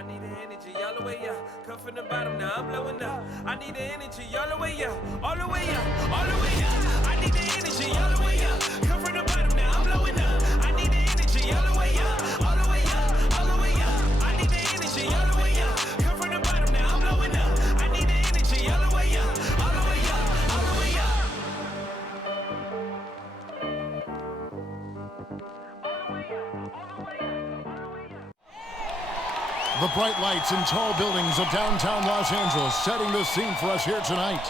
I need the energy all the way up. Come from the bottom, now I'm blowing up. I need the energy all the way up. All the way up, all the way up. I need the energy all the way up. Come from the bottom, now I'm blowing up. I need the energy all the way up. All the way up, all the way up. I need the energy all the way up. Come from the bottom, now I'm blowing up. I need the energy all the way up. All the way up, all the way up. The bright lights and tall buildings of downtown Los Angeles setting the scene for us here tonight.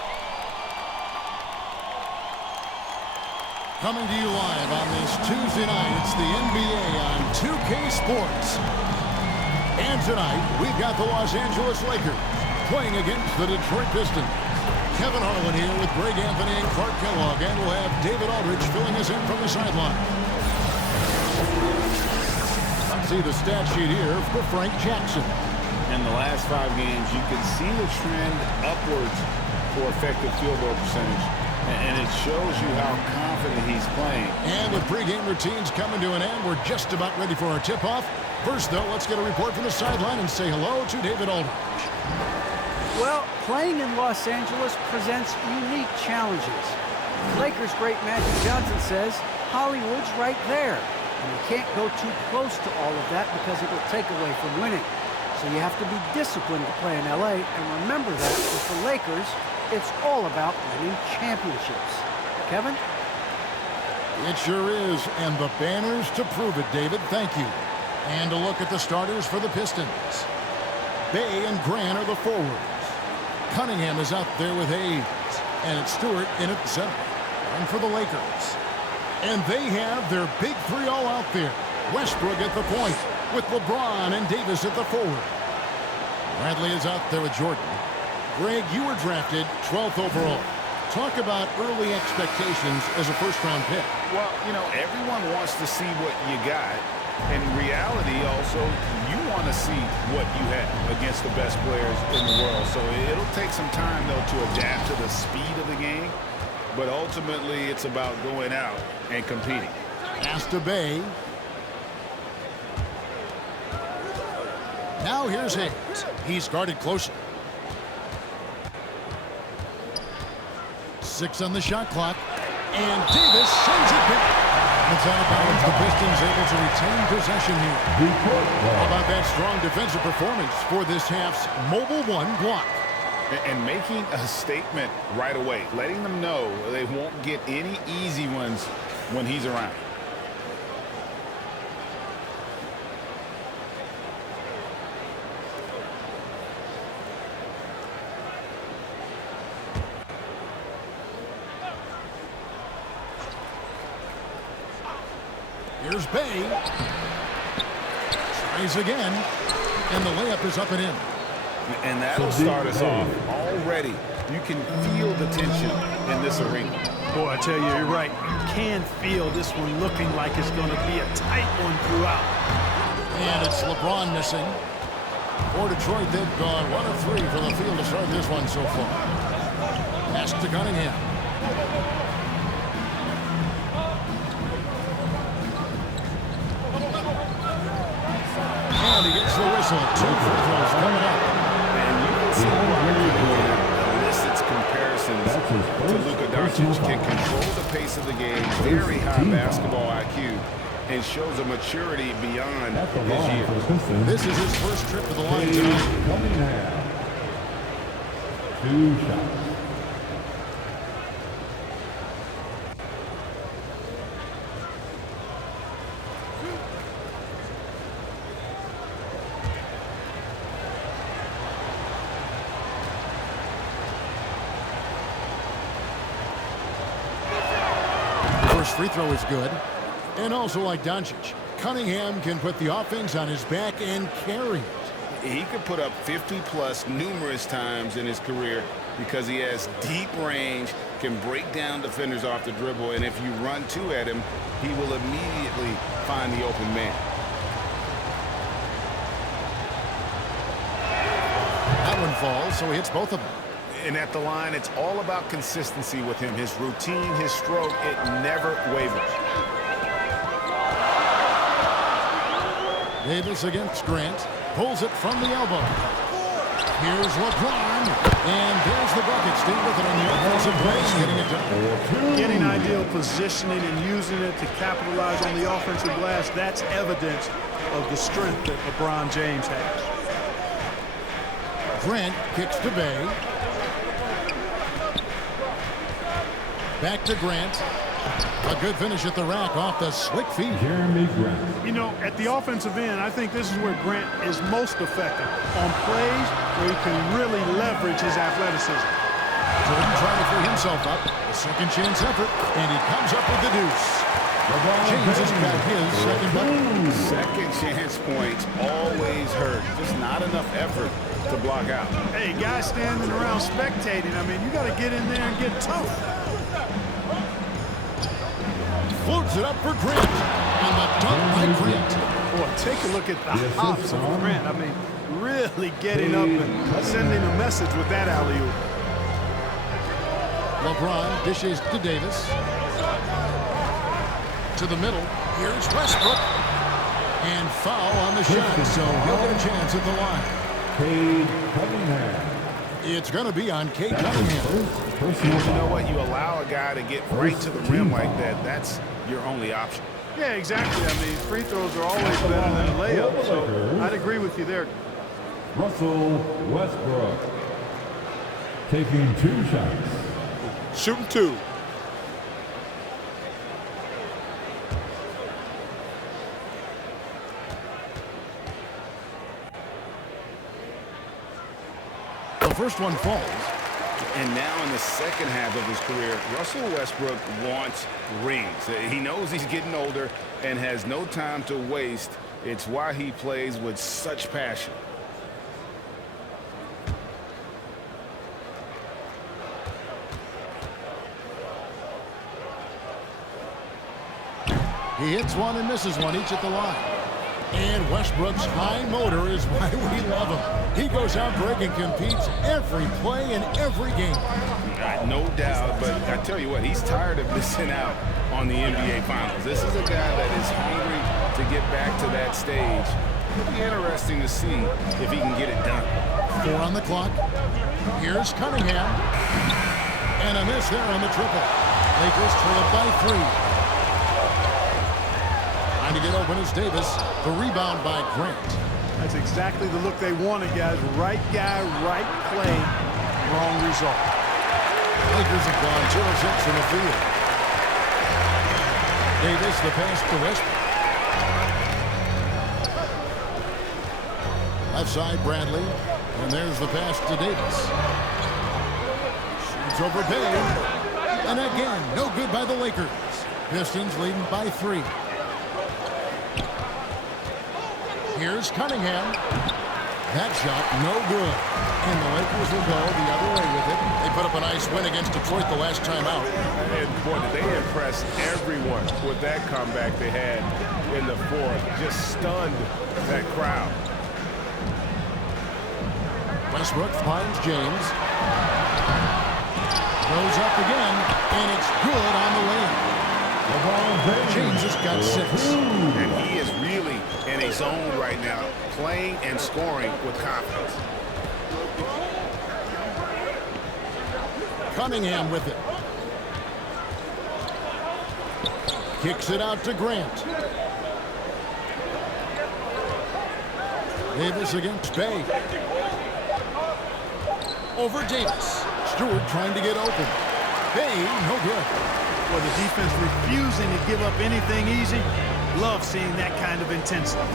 Coming to you live on this Tuesday night, it's the NBA on 2K Sports. And tonight, we've got the Los Angeles Lakers playing against the Detroit Pistons. Kevin Harlan here with Greg Anthony and Clark Kellogg, and we'll have David Aldridge filling us in from the sideline. See the stat sheet here for Frank Jackson. In the last 5 games, you can see the trend upwards for effective field goal percentage. And it shows you how confident he's playing. And with pregame routines coming to an end, we're just about ready for our tip-off. First, though, let's get a report from the sideline and say hello to David Aldridge. Well, playing in Los Angeles presents unique challenges. Lakers great Magic Johnson says Hollywood's right there. And you can't go too close to all of that because it will take away from winning. So you have to be disciplined to play in LA, and remember that with the Lakers, it's all about winning championships. Kevin? It sure is, and the banners to prove it, David. Thank you. And a look at the starters for the Pistons. Bay and Grant are the forwards. Cunningham is out there with Hayes, and it's Stewart in at the center. And for the Lakers. And they have their big 3 all out there. Westbrook at the point with LeBron and Davis at the forward. Bradley is out there with Jordan. Greg, you were drafted 12th overall. Talk about early expectations as a first-round pick. Well, you know, everyone wants to see what you got. In reality, also, you want to see what you have against the best players in the world. So it'll take some time, though, to adapt to the speed of the game. But ultimately, it's about going out and competing. Pass to Bay. Now here's Hayes. He's guarded closer. 6 on the shot clock. And Davis sends it back. It's out of bounds. The Pistons able to retain possession here. How about that strong defensive performance for this half's Mobile 1 block? And making a statement right away, letting them know they won't get any easy ones when he's around. Here's Bay. Tries again. And the layup is up and in. And that'll start us off. Already, you can feel the tension in this arena. Boy, I tell you, you're right. You can feel this one looking like it's going to be a tight one throughout. And it's LeBron missing. For Detroit, they've gone 1 of 3 from the field to start this one so far. Pass to Cunningham. And he gets the whistle. 2 free throws coming up. Elicits comparisons to Luka Doncic. Can control the pace of the game, very high basketball IQ, and shows a maturity beyond his years. This is his first trip to the line tonight. Cunningham. 2 shots. First free throw is good. And also like Doncic, Cunningham can put the offense on his back and carry it. He could put up 50-plus numerous times in his career because he has deep range, can break down defenders off the dribble, and if you run 2 at him, he will immediately find the open man. That one falls, so he hits both of them. And at the line, it's all about consistency with him. His routine, his stroke, it never wavers. Davis against Grant. Pulls it from the elbow. Here's LeBron. And there's the bucket. Staying with it on the offensive glass, getting it done. Getting ideal positioning and using it to capitalize on the offensive glass, that's evidence of the strength that LeBron James has. Grant kicks to Bay. Back to Grant. A good finish at the rack off the slick feet. Jeremy Grant. You know, at the offensive end, I think this is where Grant is most effective, on plays where he can really leverage his athleticism. Jordan trying to free himself up. A second chance effort, and he comes up with the deuce. James has got his second bucket. Second chance points always hurt. Just not enough effort to block out. Hey, guys standing around spectating, I mean, you got to get in there and get tough. Floats it up for Grant. And the dunk by Grant. Boy, take a look at the hops of Grant. I mean, really getting up and sending a message with that alley-oop. LeBron dishes to Davis. To the middle. Here's Westbrook. And foul on the shot, so he'll get a chance at the line. Cade Cunningham. It's going to be on Cade Cunningham. You know what? You allow a guy to get right to the rim like that. That's your only option. Yeah, exactly. I mean, free throws are always better than a layup, so I'd agree with you there. Russell Westbrook. Taking 2 shots. Shooting 2. The first one falls. And now in the second half of his career, Russell Westbrook wants rings. He knows he's getting older and has no time to waste. It's why he plays with such passion. He hits one and misses one, each at the line. And Westbrook's high motor is why we love him. He goes out breaking, competes every play in every game. No doubt, but I tell you what, he's tired of missing out on the NBA Finals. This is a guy that is hungry to get back to that stage. It'll be interesting to see if he can get it done. 4 on the clock. Here's Cunningham. And a miss there on the triple. Lakers trail by 3. To get open is Davis. The rebound by Grant. That's exactly the look they wanted, guys. Right guy, right play, wrong result. Lakers have gone 2 of 6 from the field. Davis, the pass to Westbrook. Left side, Bradley. And there's the pass to Davis. Shoots over Bay. And again, no good by the Lakers. Pistons leading by 3. Here's Cunningham. That shot, no good. And the Lakers will go the other way with it. They put up a nice win against Detroit the last time out. And boy, did they impress everyone with that comeback they had in the fourth. Just stunned that crowd. Westbrook finds James. Goes up again, and it's good on the layup. James has got 6. And he is really in a zone right now, playing and scoring with confidence. Cunningham with it. Kicks it out to Grant. Davis against Bay. Over Davis. Stewart trying to get open. Bay, no good. Well, the defense refusing to give up anything easy. Love seeing that kind of intensity.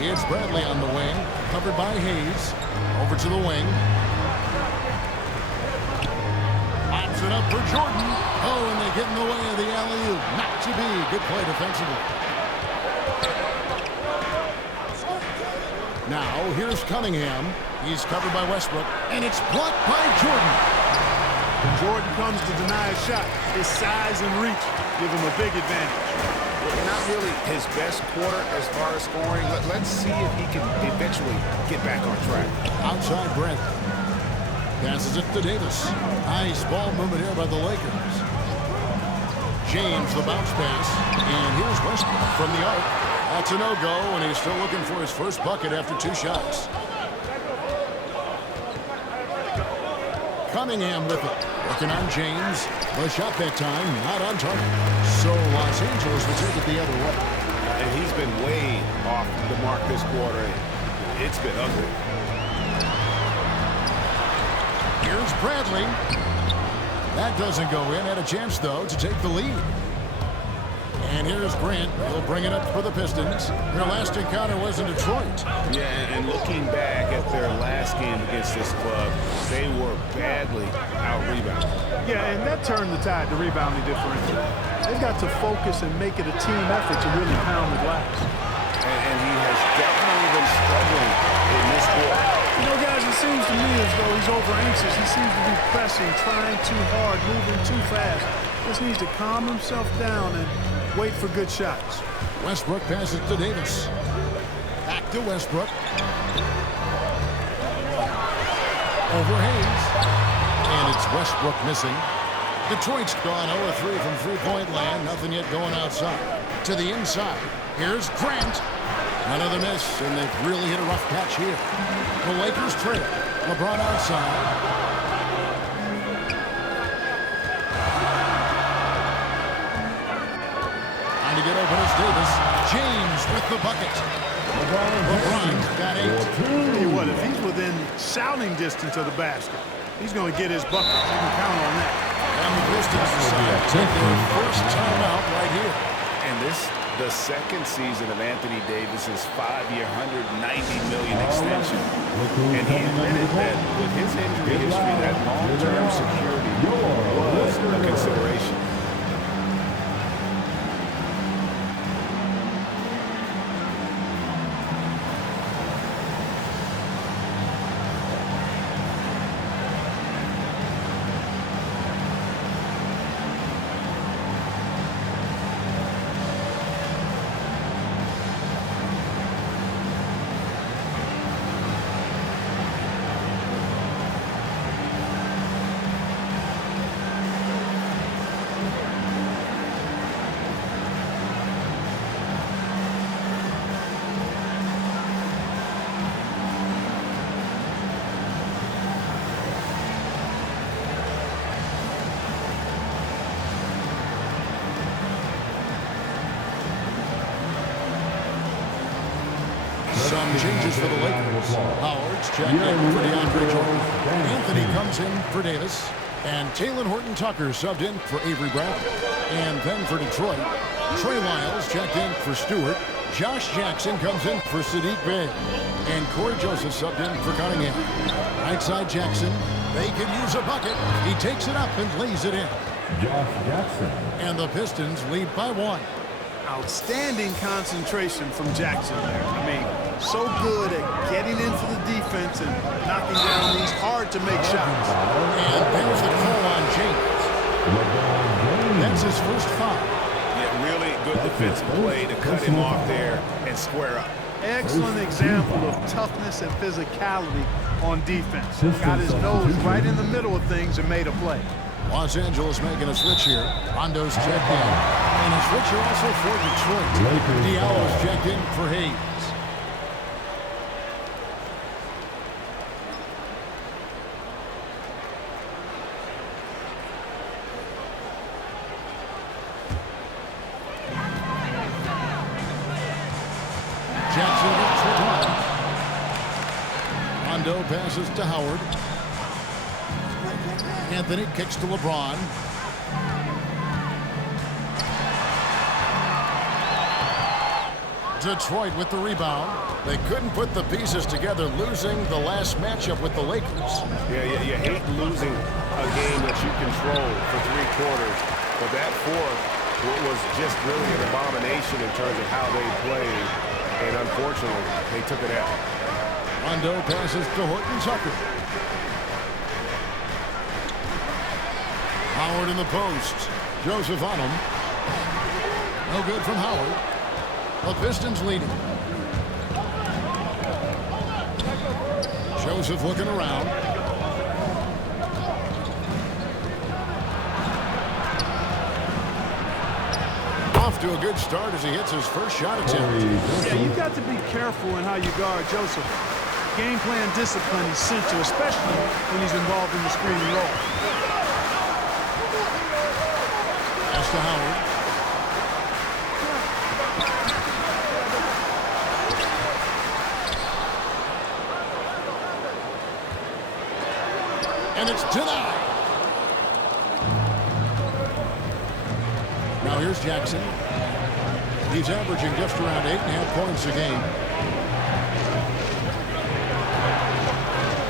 It's Bradley on the wing, covered by Hayes. Over to the wing. Pops it up for Jordan. Oh, and they get in the way of the alley-oop. Not to be. Good play defensively. Now, here's Cunningham. He's covered by Westbrook, and it's blocked by Jordan. When Jordan comes to deny a shot, his size and reach give him a big advantage. Not really his best quarter as far as scoring. Let's see if he can eventually get back on track. Outside Brent. Passes it to Davis. Nice ball movement here by the Lakers. James, the bounce pass. And here's Westbrook from the arc. That's a no-go, and he's still looking for his first bucket after 2 shots. Cunningham with it. Working on James. The shot that time, not on target. So Los Angeles will take it the other way. And he's been way off the mark this quarter. It's been ugly. Here's Bradley. That doesn't go in. Had a chance, though, to take the lead. And here's Grant. He'll bring it up for the Pistons. Their last encounter was in Detroit. Yeah, and looking back at their last game against this club, they were badly out-rebounded. Yeah, and that turned the tide, the rebounding differential. They've got to focus and make it a team effort to really pound the glass. And he has definitely been struggling in this quarter. You know, guys, it seems to me as though he's over-anxious. He seems to be pressing, trying too hard, moving too fast. Just needs to calm himself down and wait for good shots. Westbrook passes to Davis. Back to Westbrook. Over Hayes. And it's Westbrook missing. Detroit's gone 0-3 from three-point land. Nothing yet going outside. To the inside. Here's Grant. Another miss, and they've really hit a rough patch here. The Lakers trail. LeBron outside. To get open is Davis. James with the bucket. LeBron got 8. Tell you what, if he's within shouting distance of the basket, he's going to get his bucket. You can count on that. And the Pistons decide to take their first time out right here. And this, the second season of Anthony Davis's 5-year, $190 million extension. And he admitted that with his injury history, that long-term security was a consideration. Some changes for the Lakers. Howard's checked in for DeAndre Jordan. Anthony comes in for Davis. And Talen Horton-Tucker subbed in for Avery Bradley. And then for Detroit, Trey Lyles checked in for Stewart. Josh Jackson comes in for Sadiq Bey. And Corey Joseph subbed in for Cunningham. Right side Jackson. They could use a bucket. He takes it up and lays it in. Josh Jackson. And the Pistons lead by 1. Outstanding concentration from Jackson there. I mean, so good at getting into the defense and knocking down these hard-to-make shots. And there's the call on James. That's his first foul. Yeah, really good defensive play to cut him off there and square up. Excellent example of toughness and physicality on defense. Got his nose right in the middle of things and made a play. Los Angeles making a switch here. Rondo's checked in. And a switcher also for Detroit. Diallo's checked in for Hayes. Jackson gets the top. Rondo passes to Howard. Anthony kicks to LeBron. Detroit with the rebound. They couldn't put the pieces together, losing the last matchup with the Lakers. Yeah, you hate losing a game that you control for 3 quarters, but that fourth was just really an abomination in terms of how they played, and unfortunately, they took it out. Rondo passes to Horton-Tucker. Howard in the post. Joseph on him. No good from Howard. The Pistons leading. Joseph looking around. to a good start as he hits his first shot attempt. Yeah, you've got to be careful in how you guard Joseph. Game plan discipline is essential, especially when he's involved in the screen and roll. Pass to Howard. And it's denied. Now here's Jackson. He's averaging just around 8.5 points a game.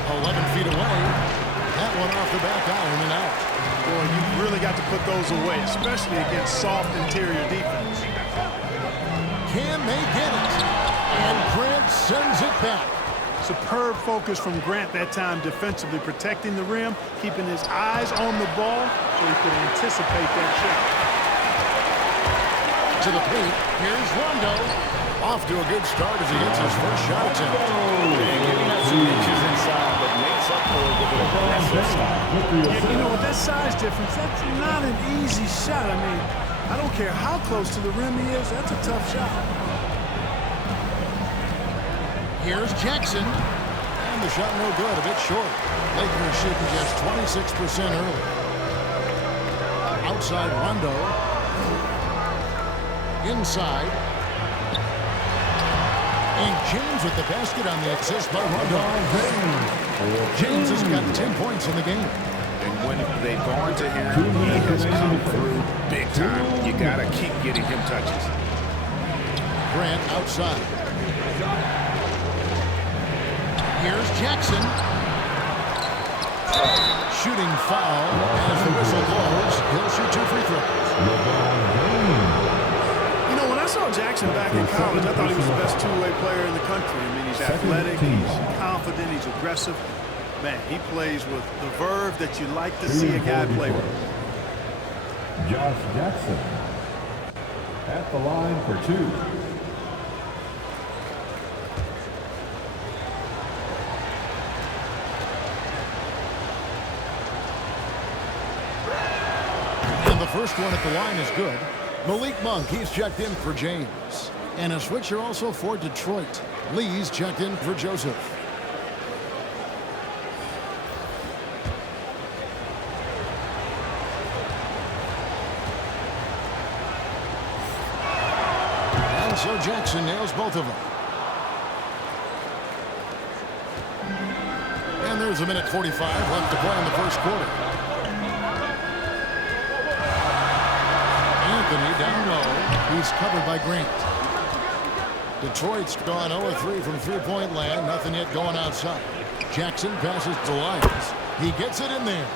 11 feet away. That one off the back iron and out. Boy, you've really got to put those away, especially against soft interior defense. Can they get it? And Grant sends it back. Superb focus from Grant that time defensively, protecting the rim, keeping his eyes on the ball so he could anticipate that shot. To the paint, here's Rondo. Off to a good start as he hits his first shot attempt. Giving up some inches inside, but makes up for it with an aggressive stop. You know, with that size difference, that's not an easy shot. I mean, I don't care how close to the rim he is, that's a tough shot. Here's Jackson. And the shot no good, a bit short. Lakers shooting just 26% early. Outside Rondo. Inside. And James with the basket on the assist by Rondo. James has got 10 points in the game. And when they've gone to him, he has come through big time. You got to keep getting him touches. Grant outside. Here's Jackson. Shooting foul as the whistle blows. He'll shoot 2 free throws. You know, when I saw Jackson back in college, I thought he was the best two-way player in the country. I mean, he's athletic, he's confident, he's aggressive. Man, he plays with the verve that you like to see a guy play with. Josh Jackson at the line for 2. First one at the line is good. Malik Monk, he's checked in for James. And a switcher also for Detroit. Lee's checked in for Joseph. And so Jackson nails both of them. And there's a minute 45 left to play in the first quarter. Down low. He's covered by Grant. Detroit's gone 0-3 from three-point land. Nothing yet going outside. Jackson passes to Lyons. He gets it in there.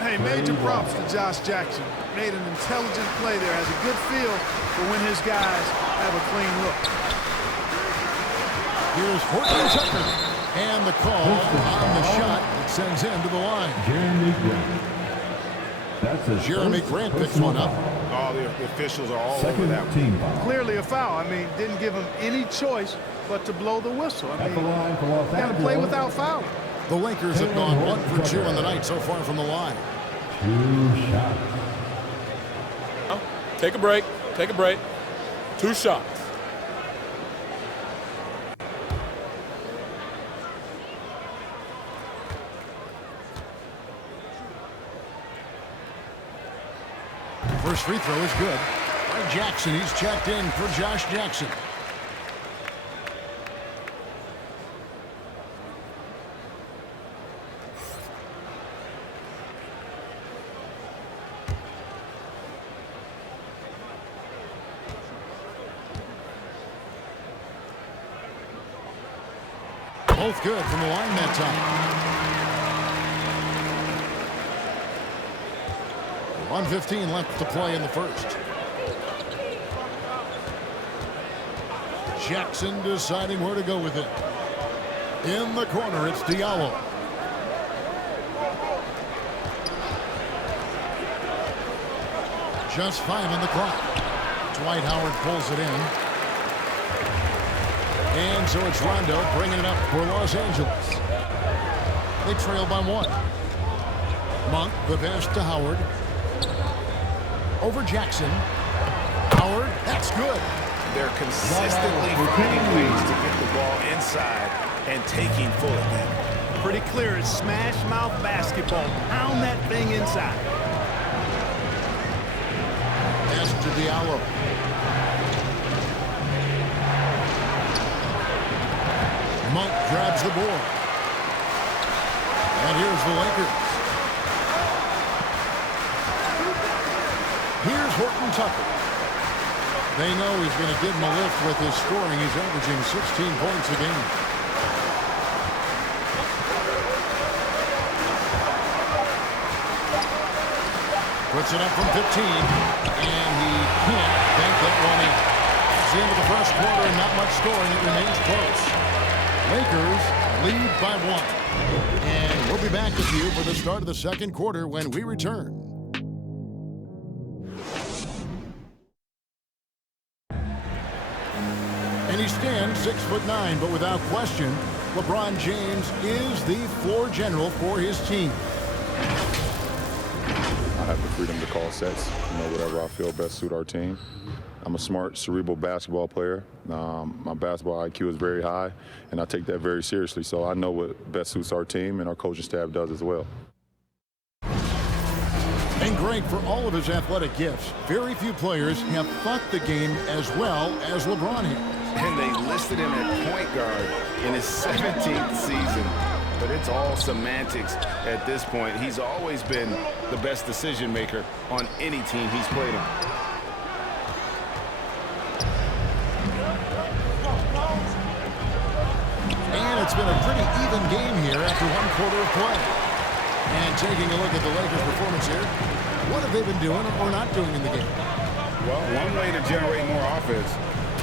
Hey, major props to Josh Jackson. Made an intelligent play there. Has a good feel for when his guys have a clean look. Here's Horton Tucker. And the call on the shot that sends him to the line. Jeremy Grant picks one up. All the officials are all over that team. Clearly a foul. I mean, didn't give him any choice but to blow the whistle. I mean, got to play without fouling. The Lakers have gone 1 for 2 on the night so far from the line. 2 shots. Oh, take a break. Take a break. 2 shots. First free throw is good. By Jackson, he's checked in for Josh Jackson. Both good from the line that time. 1:15 left to play in the first. Jackson deciding where to go with it. In the corner, it's Diallo. Just 5 on the clock. Dwight Howard pulls it in. And so it's Rondo bringing it up for Los Angeles. They trail by 1. Monk, the pass to Howard. Over Jackson. Howard That's good. They're consistently finding ways to get the ball inside and taking full advantage. Pretty clear. It's smash mouth basketball. Pound that thing inside. Pass to Diallo. Monk grabs the board. And here's the Lakers. Here's Horton Tucker. They know he's going to give him a lift with his scoring. He's averaging 16 points a game. Puts it up from 15, and he can't bank that one in. It's the end of the first quarter and not much scoring. It remains close. Lakers lead by 1. And we'll be back with you for the start of the second quarter when we return. And he stands 6'9", but without question, LeBron James is the floor general for his team. I have the freedom to call sets, whatever I feel best suit our team. I'm a smart, cerebral basketball player. My basketball IQ is very high, and I take that very seriously. So I know what best suits our team, and our coaching staff does as well. And Greg, for all of his athletic gifts, very few players have fought the game as well as LeBron has. And they listed him at point guard in his 17th season. But it's all semantics at this point. He's always been the best decision maker on any team he's played on. And it's been a pretty even game here after one quarter of play. And taking a look at the Lakers' performance here, what have they been doing or not doing in the game? Well, one way to generate more offense,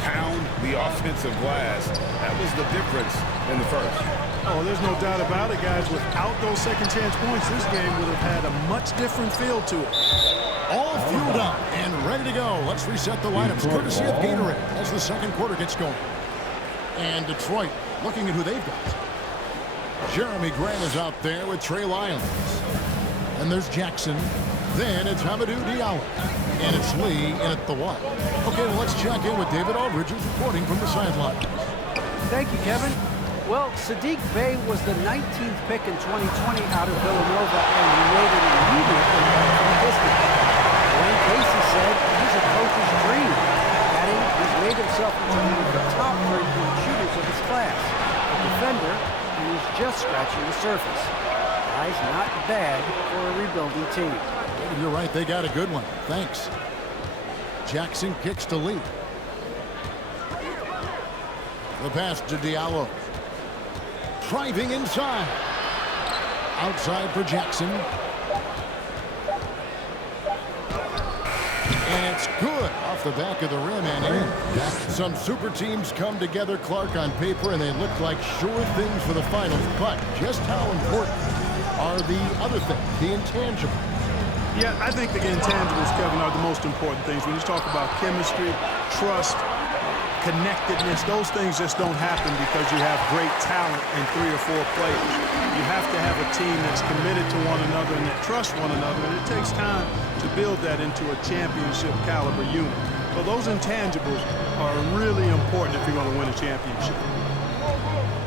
pound the offensive glass. That was the difference in the first. Oh, there's no doubt about it, guys. Without those second chance points, this game would have had a much different feel to it. All fueled up and ready to go. Let's reset the lineups, courtesy of Gatorade, as the second quarter gets going. And Detroit looking at who they've got. Jeremy Grant is out there with Trey Lyons. And there's Jackson. Then it's Hamidou Diallo. And it's Lee in at the 1. Okay, well, let's check in with David Aldridge, who's reporting from the sideline. Thank you, Kevin. Well, Sadiq Bey was the 19th pick in 2020 out of Villanova, and he made an immediate impact on the Pistons. Wayne Casey said he's a coach's dream, adding he's made himself into one of the top 3-point shooters of his class, a defender, and he's just scratching the surface. Guy's not bad for a rebuilding team. You're right, they got a good one. Thanks. Jackson kicks to Lee. The pass to Diallo. Driving inside. Outside for Jackson. And it's good off the back of the rim and in. Some super teams come together, Clark, on paper, and they look like sure things for the finals. But just how important are the other things, the intangibles? Yeah, I think the intangibles, Kevin, are the most important things. When you talk about chemistry, trust, connectedness, those things just don't happen because you have great talent in 3 or 4 players. You have to have a team that's committed to one another and that trusts one another, and it takes time to build that into a championship caliber unit. So those intangibles are really important if you're going to win a championship.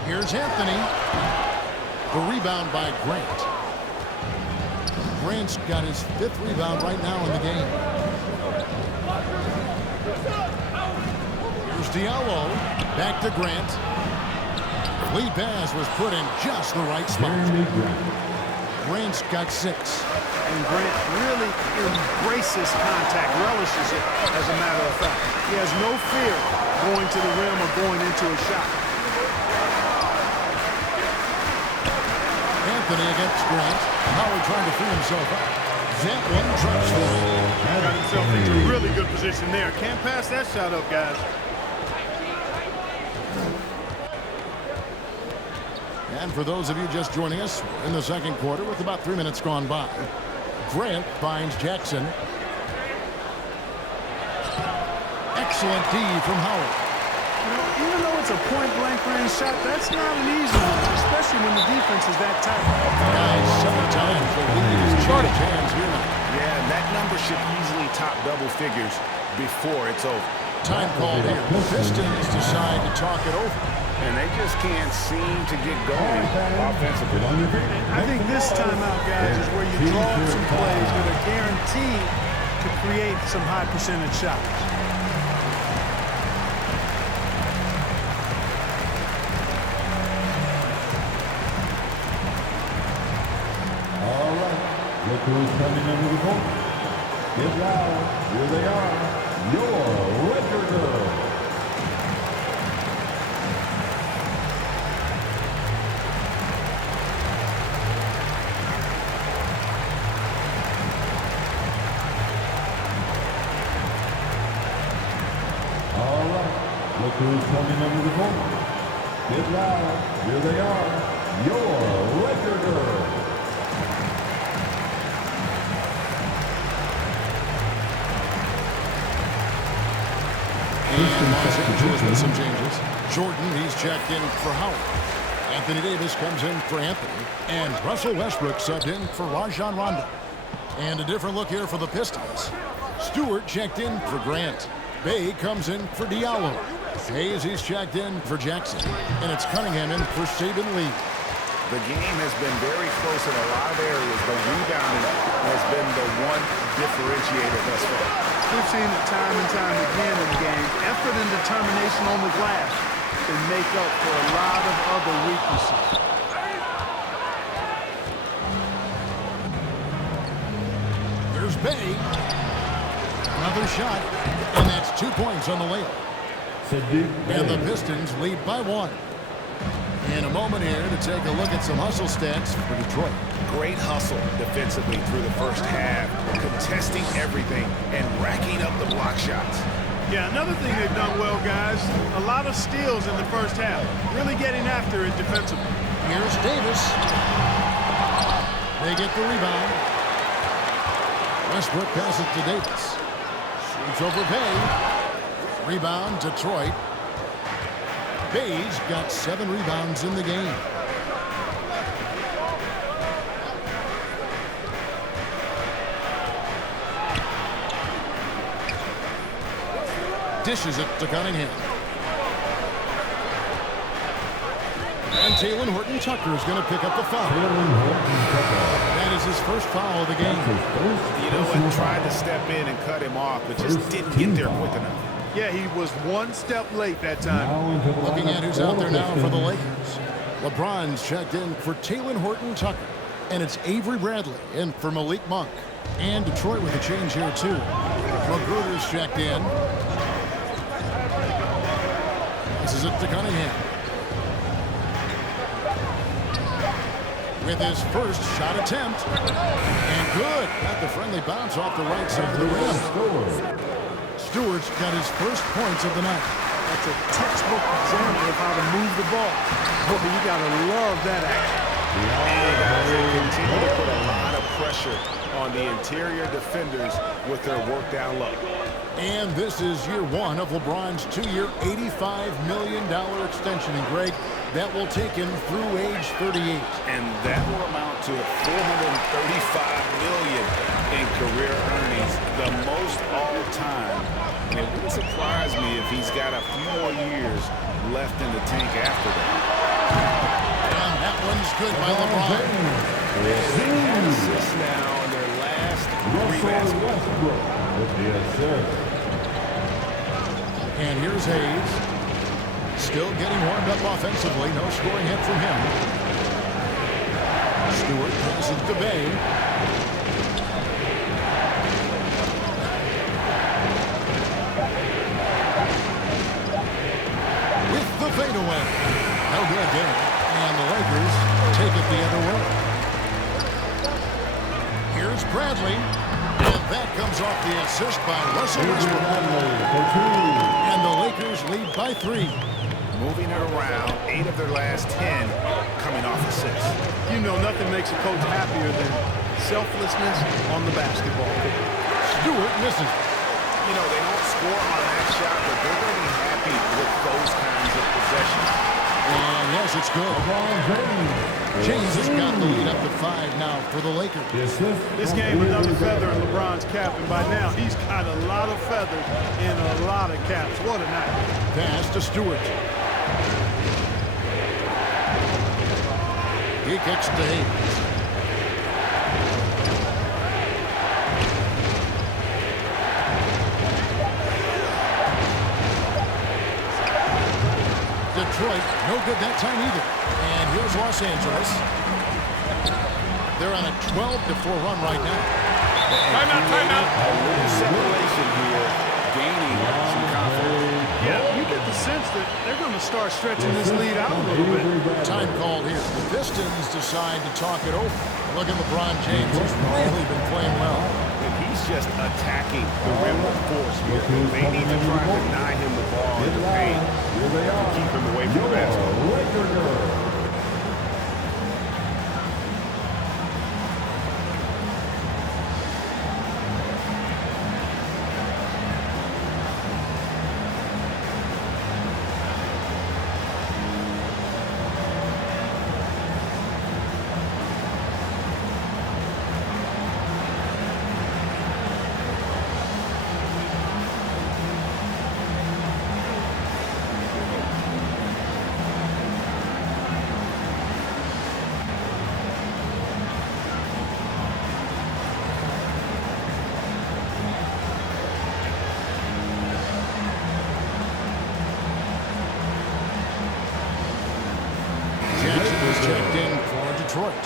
Here's Anthony. The rebound by Grant. Grant's got his 5th rebound right now in the game. Here's Diallo. Back to Grant. Lee pass was put in just the right spot. Grant's got 6. And Grant really embraces contact, relishes it, as a matter of fact. He has no fear going to the rim or going into a shot. Anthony against Grant. Howard trying to free himself up. That one drops one. Got himself into a really good position there. Can't pass that shot up, guys. And for those of you just joining us, we're in the second quarter with about 3 minutes gone by. Grant finds Jackson. Excellent D from Howard. Even though it's a point-blank range shot, that's not an easy one, especially when the defense is that tight. Guys, 7 times the lead is changed hands here now. Yeah, that number should easily top double figures before it's over. Time called here. The Pistons decide to talk it over. And they just can't seem to get going offensively. I think this timeout, guys, is where you draw up some plays that are guaranteed to create some high percentage shots. All right. Look who's coming into the court. Get loud. Here they are. Your Laker girls. All right. Look who's coming into the court. Get loud. Here they are. Your Laker girls. Los Angeles with some changes. Jordan, he's checked in for Howard. Anthony Davis comes in for Anthony. And Russell Westbrook subbed in for Rajon Rondo. And a different look here for the Pistons. Stewart checked in for Grant. Bay comes in for Diallo. Hayes, he's checked in for Jackson. And it's Cunningham in for Saban Lee. The game has been very close in a lot of areas, but rebounding has been the one differentiator thus far. We've seen it time and time again in the game. Effort and determination on the glass can make up for a lot of other weaknesses. Here's Bay. Another shot. And that's 2 points on the layup. And the Pistons lead by 1. In a moment here to take a look at some hustle stats for Detroit. Great hustle defensively through the first half, contesting everything and racking up the block shots. Yeah, another thing they've done well, guys, a lot of steals in the first half. Really getting after it defensively. Here's Davis. They get the rebound. Westbrook passes to Davis. Shoots over Bay. Rebound, Detroit. Bay's got 7 rebounds in the game. Dishes it to Cunningham. And Talen Horton-Tucker is going to pick up the foul. That is his first foul of the game. You know what? Tried to step in and cut him off, but just didn't get there quick enough. Yeah, he was one step late that time. Looking at who's out there now for the Lakers. LeBron's checked in for Talen Horton-Tucker. And it's Avery Bradley in for Malik Monk. And Detroit with a change here, too. Magruder's checked in. This is it to Cunningham. With his first shot attempt. And good. Got the friendly bounce off the right side of the rim. Stewart's got his first points of the night. That's a textbook example of how to move the ball. Boy, you got to love that action. And they continue to put a lot of pressure on the interior defenders with their work down low. And this is year 1 of LeBron's 2-year, $85 million extension. And Greg, that will take him through age 38. And that will amount to $435 million in career earnings, the most all time. And it wouldn't surprise me if he's got a few more years left in the tank after that. And that one's good by LeBron. They had assists now in their last 3 basketballs. And here's Hayes. Still getting warmed up offensively. No scoring hit from him. Stewart passes to Bay. With the fadeaway. No good there. And the Lakers take it the other way. Here's Bradley. And that comes off the assist by Russell Westbrook. And the Lakers lead by 3. Moving it around, 8 of their last 10 coming off assists. You know, nothing makes a coach happier than selflessness on the basketball court. Stewart misses. You know, they don't score on that shot, but they're going to be happy with those kinds of possessions. And yes, It's good. James has got the lead up to 5 now for the Lakers. This game, another feather in LeBron's cap, and by now he's got a lot of feathers in a lot of caps. What a night. Pass to Stewart. He kicks to Hayes. Detroit, no good that time either. And here's Los Angeles. They're on a 12-4 run right now. Timeout. A little separation here, gaining some confidence. Yeah, you get the sense that they're going to start stretching this lead out a little bit. Time called here. The Pistons decide to talk it over. Look at LeBron James. He's really been playing well. And he's just attacking the rim with force here. They need to try to deny him the ball in the paint to keep him away from the basket. Checked in for Detroit.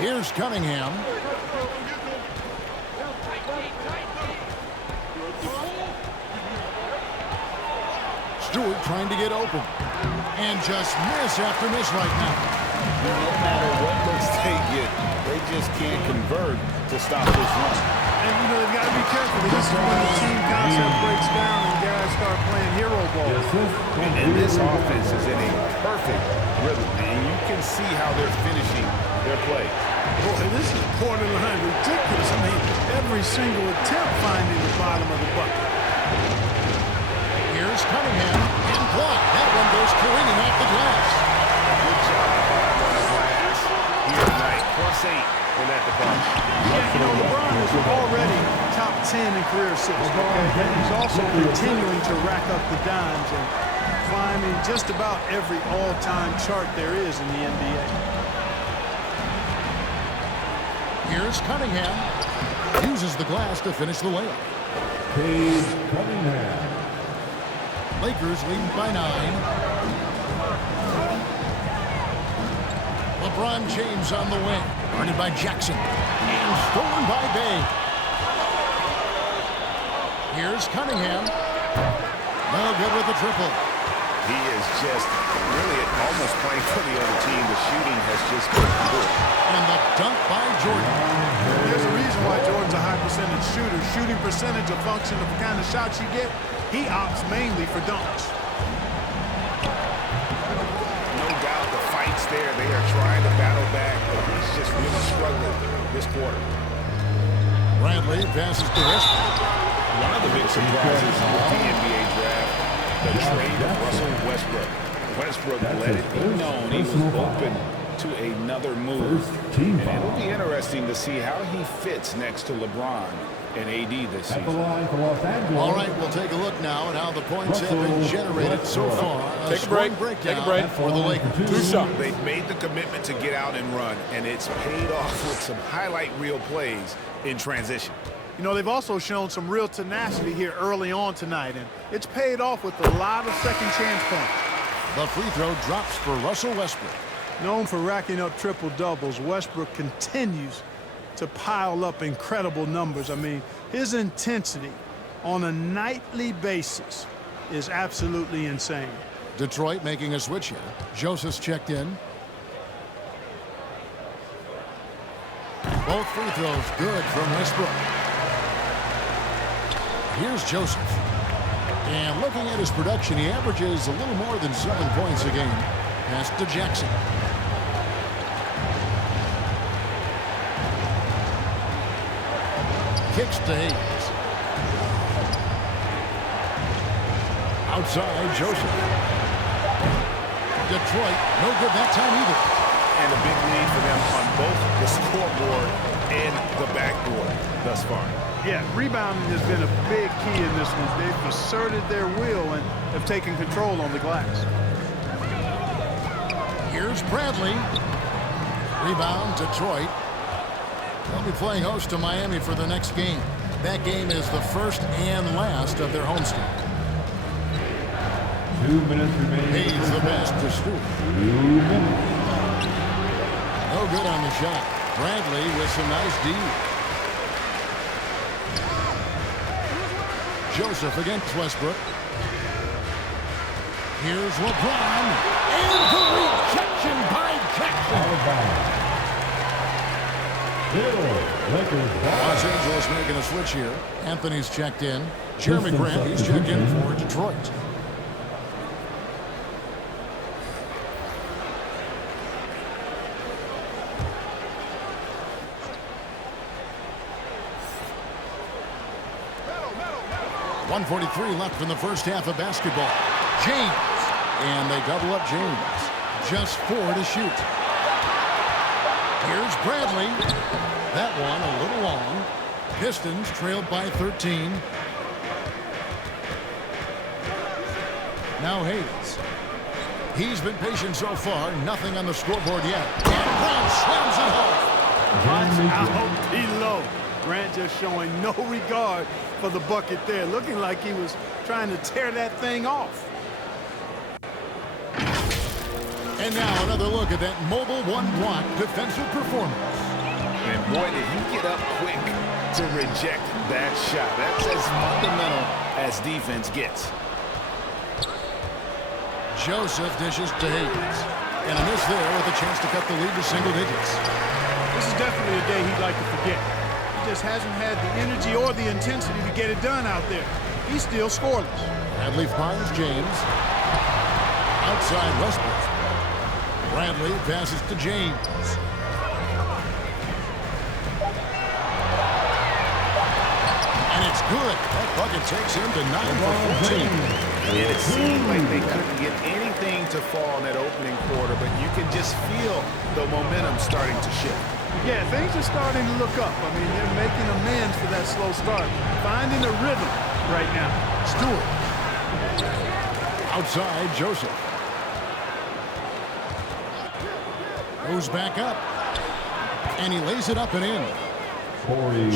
Here's Cunningham. Stewart trying to get open. And just miss after miss right now. No matter what looks they get, they just can't convert to stop this run. And, you know, they've got to be careful. This is when the team concept breaks down and guys start playing hero ball. And this offense is in a perfect rhythm, and you can see how they're finishing their play. Boy, this is borderline ridiculous. I mean, every single attempt finding the bottom of the bucket. Here's Cunningham and block. That one goes careening off the glass. Good job on the glass here tonight. +8 in that department. Yeah, you know, LeBron is already top 10 in career assists. Okay? He's also continuing to rack up the dimes and climbing just about every all-time chart there is in the NBA. Here's Cunningham. Uses the glass to finish the layup. Cade Cunningham. Lakers leading by 9. LeBron James on the wing. Guarded by Jackson. And stolen by Bay. Here's Cunningham. No good with the triple. He is just really almost playing for the other team. The shooting has just been good. And the dunk by Jordan. There's a reason why Jordan's a high percentage shooter. Shooting percentage a function of the kind of shots you get. He opts mainly for dunks. No doubt the fight's there. They are trying to battle back, but he's just really struggling this quarter. Bradley passes to Westbrook. One of the big surprises with the NBA draft, the trade of Russell Westbrook. Westbrook let it be known he was open to another move. And it'll be interesting to see how he fits next to LeBron and AD this season. All right, we'll take a look now at how the points have been generated so far. Take a break. Breakdown Take a break for the Lakers. 2 shots. They've made the commitment to get out and run, and it's paid off with some highlight reel plays in transition. You know, they've also shown some real tenacity here early on tonight, and it's paid off with a lot of second chance points. The free throw drops for Russell Westbrook. Known for racking up triple-doubles, Westbrook continues to pile up incredible numbers. I mean, his intensity on a nightly basis is absolutely insane. Detroit making a switch here. Joseph's checked in. Both free throws good from Westbrook. Here's Joseph. And looking at his production, he averages a little more than 7 points a game. Pass to Jackson. Kicks to Hayes. Outside, Joseph. Detroit, no good that time either. And a big lead for them on both the scoreboard and the backboard thus far. Yeah, rebounding has been a big key in this one. They've asserted their will and have taken control on the glass. Here's Bradley. Rebound, Detroit. They'll be playing host to Miami for the next game. That game is the first and last of their homestand. 2 minutes remaining. He's the best to Stewart. 2 minutes. No good on the shot. Bradley with some nice D. Joseph against Westbrook. Here's LeBron. And the rejection by Jackson. Los Angeles making a switch here. Anthony's checked in. Jeremy Grant, he's checked in for Detroit. .143 left in the first half of basketball. James. And they double up James. Just 4 to shoot. Here's Bradley. That one a little long. Pistons trailed by 13. Now Hayes. He's been patient so far. Nothing on the scoreboard yet. And Grant slams it home. Watch out below. Grant just showing no regard for the bucket there. Looking like he was trying to tear that thing off. And now another look at that mobile one-block defensive performance. And boy, did he get up quick to reject that shot. That's as fundamental as defense gets. Joseph dishes to Hayes. And a miss there with a chance to cut the lead to single digits. This is definitely a day he'd like to forget. He just hasn't had the energy or the intensity to get it done out there. He's still scoreless. Bradley finds James. Outside Westbrook. Bradley passes to James. And it's good. That bucket takes him to 9 for 14. And it seemed like they couldn't get anything to fall in that opening quarter, but you can just feel the momentum starting to shift. Yeah, things are starting to look up. I mean, they're making amends for that slow start. Finding a rhythm right now. Stewart. Outside, Joseph. Goes back up. And he lays it up and in.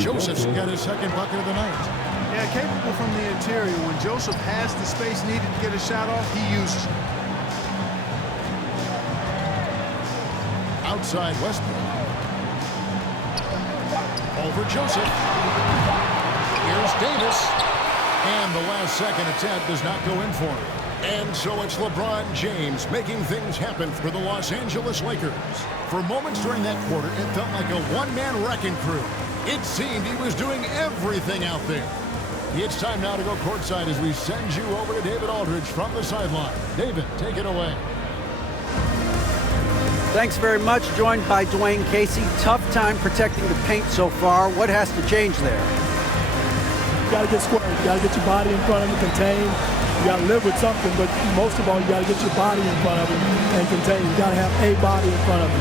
Joseph's got his second bucket of the night. Yeah, capable from the interior. When Joseph has the space needed to get a shot off, he uses it. Outside Westbrook. Over Joseph. Here's Davis. And the last second attempt does not go in for him. And so it's LeBron James making things happen for the Los Angeles Lakers. For moments during that quarter, it felt like a one-man wrecking crew. It seemed he was doing everything out there. It's time now to go courtside as we send you over to David Aldridge from the sideline. David, take it away. Thanks very much. Joined by Dwayne Casey. Tough time protecting the paint so far. What has to change there? You got to get square. You got to get your body in front of him, contain. You got to live with something, but most of all, you got to get your body in front of him and contain. You got to have a body in front of him.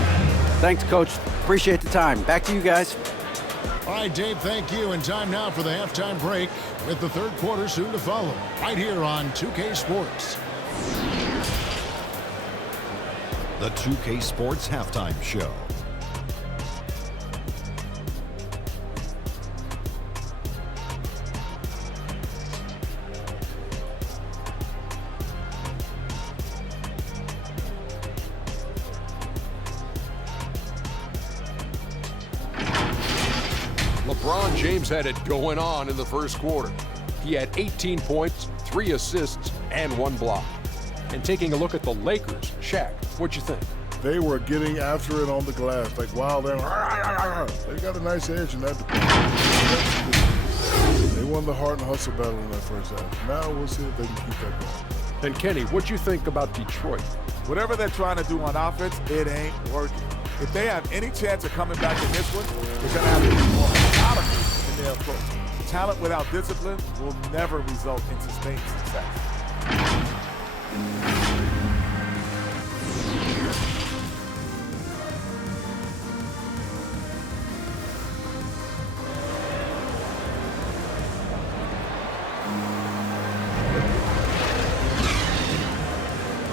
Thanks, Coach. Appreciate the time. Back to you guys. All right, Dave, thank you. And time now for the halftime break with the third quarter soon to follow. Right here on 2K Sports. The 2K Sports Halftime Show. LeBron James had it going on in the first quarter. He had 18 points, 3 assists, and 1 block. And taking a look at the Lakers, Shaq, what'd you think? They were getting after it on the glass, like wow, they got a nice edge in that department. They won the heart and hustle battle in that first half. Now we'll see if they can keep that going. And Kenny, what'd you think about Detroit? Whatever they're trying to do on offense, it ain't working. If they have any chance of coming back in this one, they're going to have to be more methodical in their approach. Talent without discipline will never result in sustained success.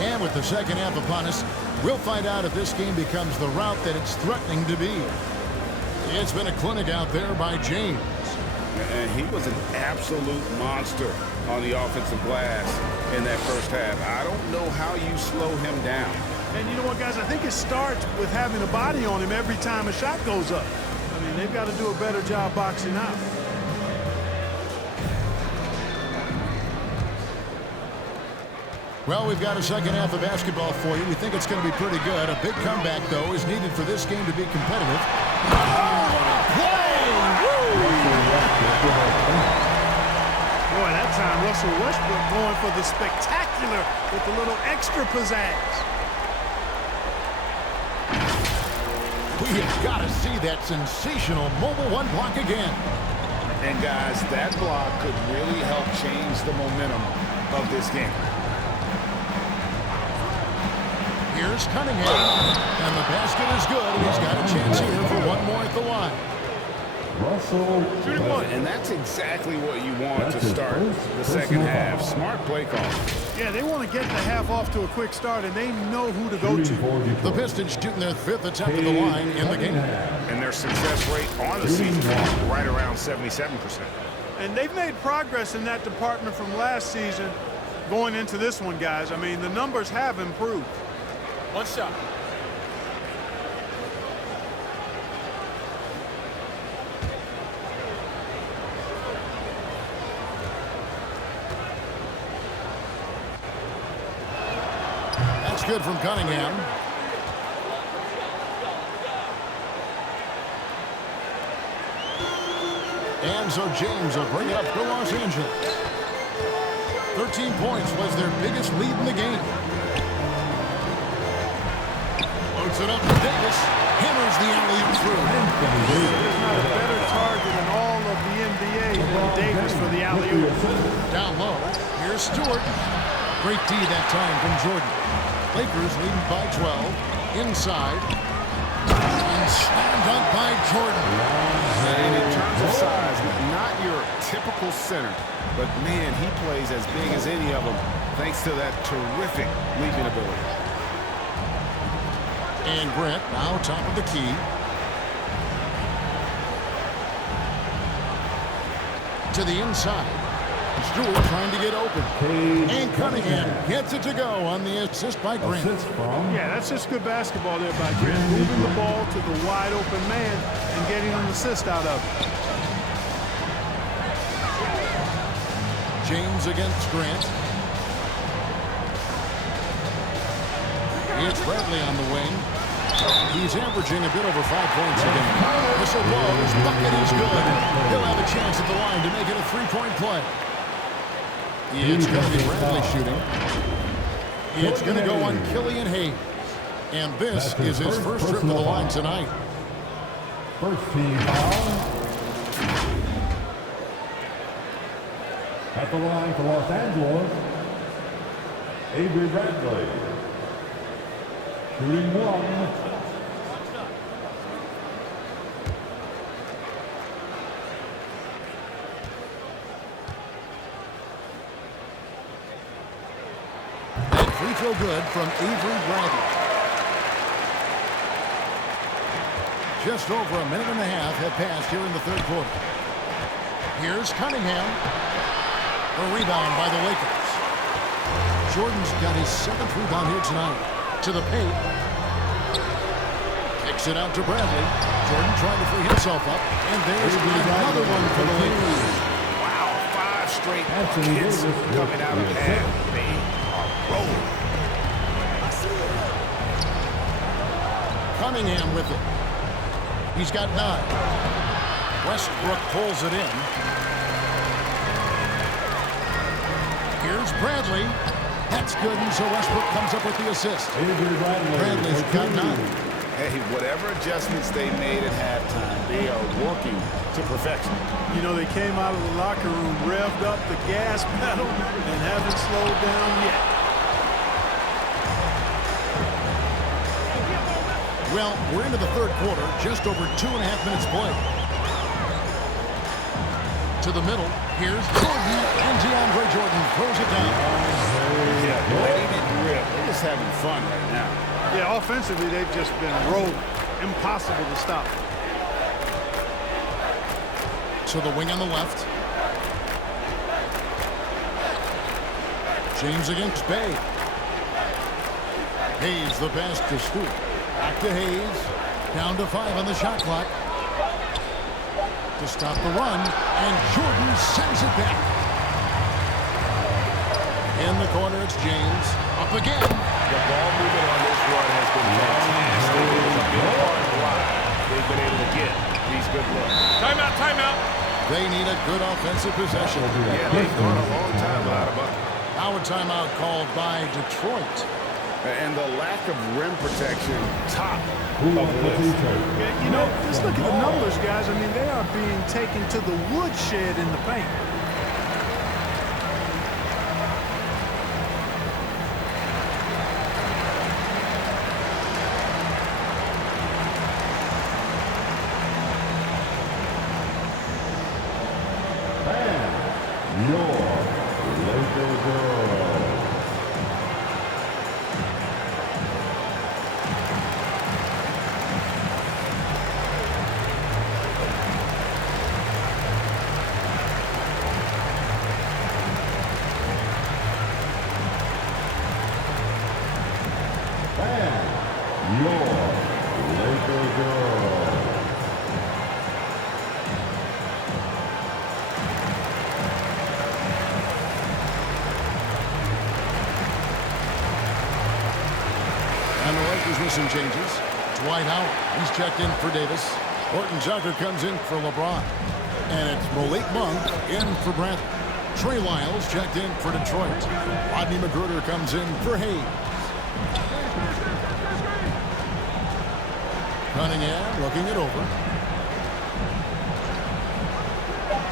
And with the second half upon us, we'll find out if this game becomes the route that it's threatening to be. It's been a clinic out there by James. And he was an absolute monster on the offensive glass in that first half. I don't know how you slow him down. And you know what, guys? I think it starts with having a body on him every time a shot goes up. I mean, they've got to do a better job boxing out. Well, we've got a second half of basketball for you. We think it's going to be pretty good. A big comeback, though, is needed for this game to be competitive. Boy, that time Russell Westbrook going for the spectacular with a little extra pizzazz. We have got to see that sensational mobile one block again. And, guys, that block could really help change the momentum of this game. Here's Cunningham, and the basket is good, and he's got a chance here for one more at the line. Russell. And that's exactly what you want to start the second half. Smart play call. Yeah, they want to get the half off to a quick start, and they know who to go to. The Pistons shooting their fifth attempt at the line in the game. And their success rate on the season right around 77%. And they've made progress in that department from last season going into this one, guys. I mean, the numbers have improved. One shot. That's good from Cunningham. And so James will bring it up to Los Angeles. 13 points was their biggest lead in the game. Loads it up to Davis. Hammers the alley-oop through. There's not a better target in all of the NBA than Davis for the alley-oop. Down low. Here's Stewart. Great D that time from Jordan. Lakers leading by 12. Inside. And slammed up by Jordan. And in terms of size, not your typical center, but man, he plays as big as any of them thanks to that terrific leaping ability. And Grant now top of the key. To the inside. Stewart trying to get open. And Cunningham gets it to go on the assist by Grant. Yeah, that's just good basketball there by Grant. Moving the ball to the wide open man and getting an assist out of it. James against Grant. It's Bradley on the wing. He's averaging a bit over 5 points a game. Whistle blows, bucket is good. He'll have a chance at the line to make it a three-point play. It's going to be Bradley shooting. It's going to go on Killian Hayes. And this is his first trip to the line tonight. First team foul. At the line for Los Angeles, Avery Bradley. Shooting one. Free throw good from Avery Bradley. Just over a minute and a half have passed here in the third quarter. Here's Cunningham. A rebound by the Lakers. Jordan's got his 7th rebound here tonight. To the paint. Kicks it out to Bradley. Jordan trying to free himself up. And there's another one for the Lakers. Wow, 5 straight hits coming out of half. Rolling. Cunningham with it. He's got 9. Westbrook pulls it in. Here's Bradley. That's good, and so Westbrook comes up with the assist. Bradley's got 9. Hey, whatever adjustments they made at halftime, they are working to perfection. You know, they came out of the locker room, revved up the gas pedal, and haven't hasn't slowed down yet. Well, we're into the third quarter, just over 2.5 minutes played. To the middle, here's Jordan, and DeAndre Jordan throws it down. Yeah, letting it rip. They're just having fun right now. Yeah, offensively, they've just been rolling. Impossible to stop. To the wing on the left. James against Bay. Hayes the pass to Stewart. Back to Hayes. Down to 5 on the shot clock. To stop the run. And Jordan sends it back. In the corner, it's James. Up again. The ball movement on this run has been fantastic. It was a big part of why they've been able to get these good looks. Timeout, timeout. They need a good offensive possession. Yeah, they've gone a long time without a bucket. Now a timeout called by Detroit. And the lack of rim protection, top of the list. Yeah, you know, just look at the numbers, guys. I mean, they are being taken to the woodshed in the paint. And the Lakers with some changes. Dwight Howard, he's checked in for Davis. Horton Tucker comes in for LeBron. And it's Malik Monk in for Bradley. Trey Lyles checked in for Detroit. Rodney McGruder comes in for Hayes. Cunningham looking it over.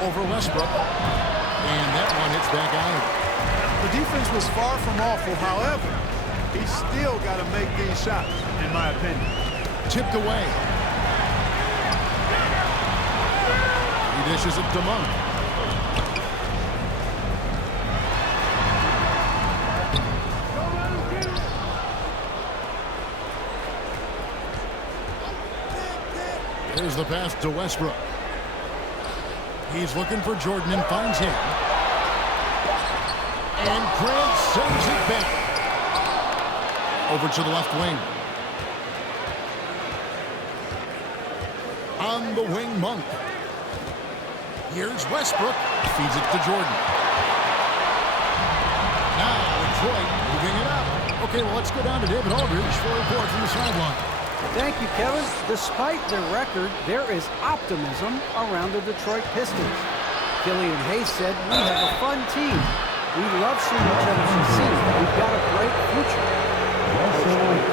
Over Westbrook. And that one hits back out. The defense was far from awful. However, he's still got to make these shots, in my opinion. Tipped away. He dishes it to Monk. Here's the pass to Westbrook. He's looking for Jordan and finds him. And Grant sends it back. Over to the left wing. On the wing, Monk. Here's Westbrook. Feeds it to Jordan. Now Detroit moving it up. Okay, well, let's go down to David Aldridge for a report from the sideline. Thank you, Kevin. Despite their record, there is optimism around the Detroit Pistons. Killian Hayes said, "We have a fun team. We love seeing each other succeed. We've got a great future." Coach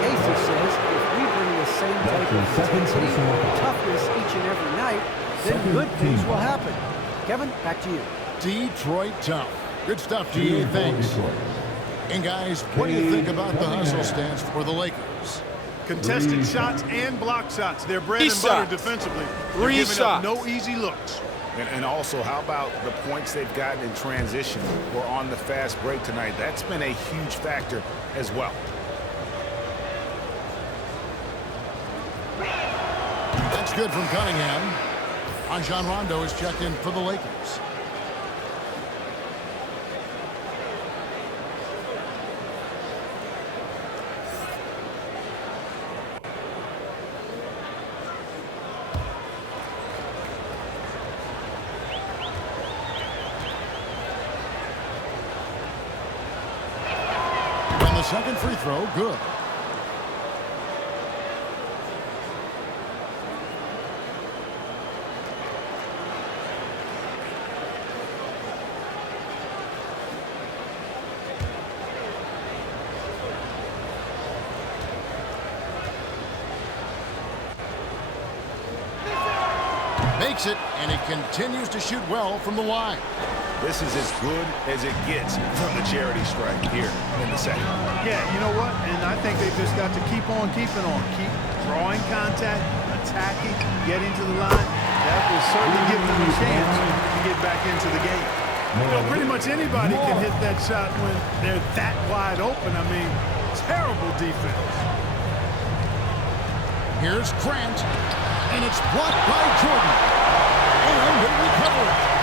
Casey says, "If we bring the same type of intensity and toughness each and every night, then good things will happen." Kevin, back to you. Detroit tough. Good stuff, DA. Thanks. And guys, what do you think about the hustle stance for the Lakers? Contested shots and block shots. They're bread and butter defensively. They're giving up no easy looks. And also, how about the points they've gotten in transition or on the fast break tonight? That's been a huge factor as well. That's good from Cunningham. Rajon Rondo is checked in for the Lakers. And the second free throw, good. Makes it, and he continues to shoot well from the line. This is as good as it gets from the charity strike here in the second. Yeah, you know what? And I think they've just got to keep on keeping on. Keep drawing contact, attacking, getting to the line. That will certainly give them a chance to get back into the game. You know, pretty much anybody can hit that shot when they're that wide open. I mean, terrible defense. Here's Grant, and it's blocked by Jordan. And they recover it.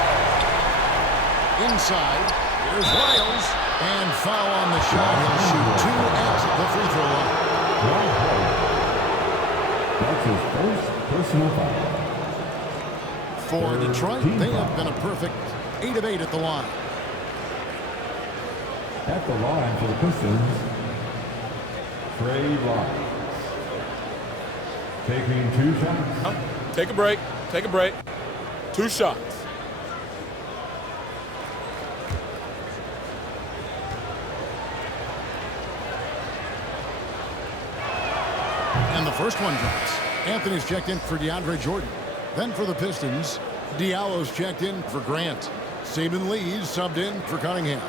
Inside, here's Wiles, and foul on the shot. He'll shoot 2 at the free throw line. That's his first personal foul. For Detroit, they have been a perfect 8 of 8 at the line. At the line for the Pistons, Trey Lyles. Taking 2 shots. Take a break. Take a break. 2 shots. And the first one drops. Anthony's checked in for DeAndre Jordan. Then for the Pistons, Diallo's checked in for Grant. Saban Lee's subbed in for Cunningham.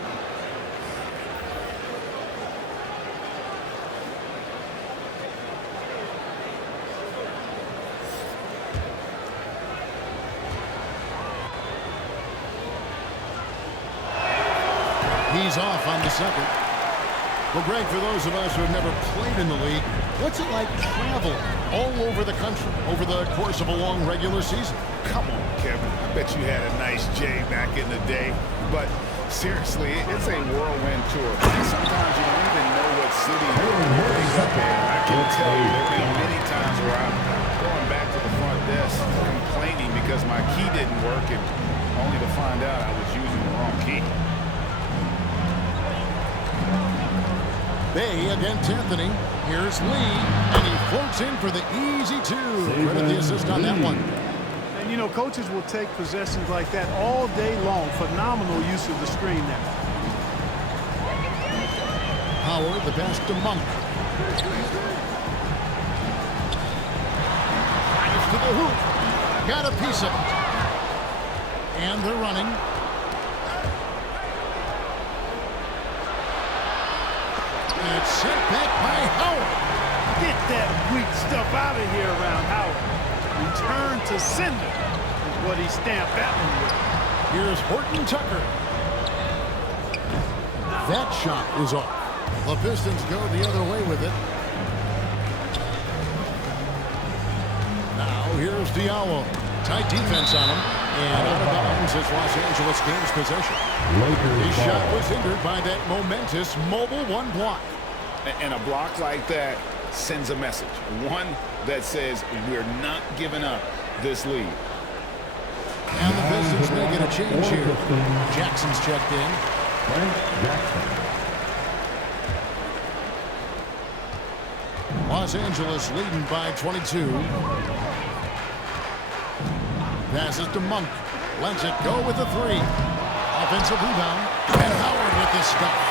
He's off on the second. Well, Greg, for those of us who have never played in the league, what's it like traveling all over the country over the course of a long regular season? Come on, Kevin. I bet you had a nice J back in the day. But seriously, it's a whirlwind tour. Sometimes you don't even know what city you're up in. I can tell you there have been many times where I'm going back to the front desk complaining because my key didn't work, and only to find out I was using the wrong key. Bay against Anthony. Here's Lee, and he floats in for the easy 2. Credit the assist on that one. And, you know, coaches will take possessions like that all day long. Phenomenal use of the screen there. Howard, the pass to Monk. Drives to the hoop. Got a piece of it. And they're running. And it's sent back by Howard. Get that weak stuff out of here around Howard. Return to sender is what he stamped that one with. Here's Horton Tucker. That shot is off. The Pistons go the other way with it. Now here's Diallo. Tight defense on him. And out of bounds as Los Angeles gains possession. His shot was hindered by that momentous mobile 1 block. And a block like that sends a message. One that says we're not giving up this lead. And the Pistons may get a change here. Jackson's checked in. Los Angeles leading by 22. Passes to Monk. Lets it go with a 3. Offensive rebound. And Howard with the stuff.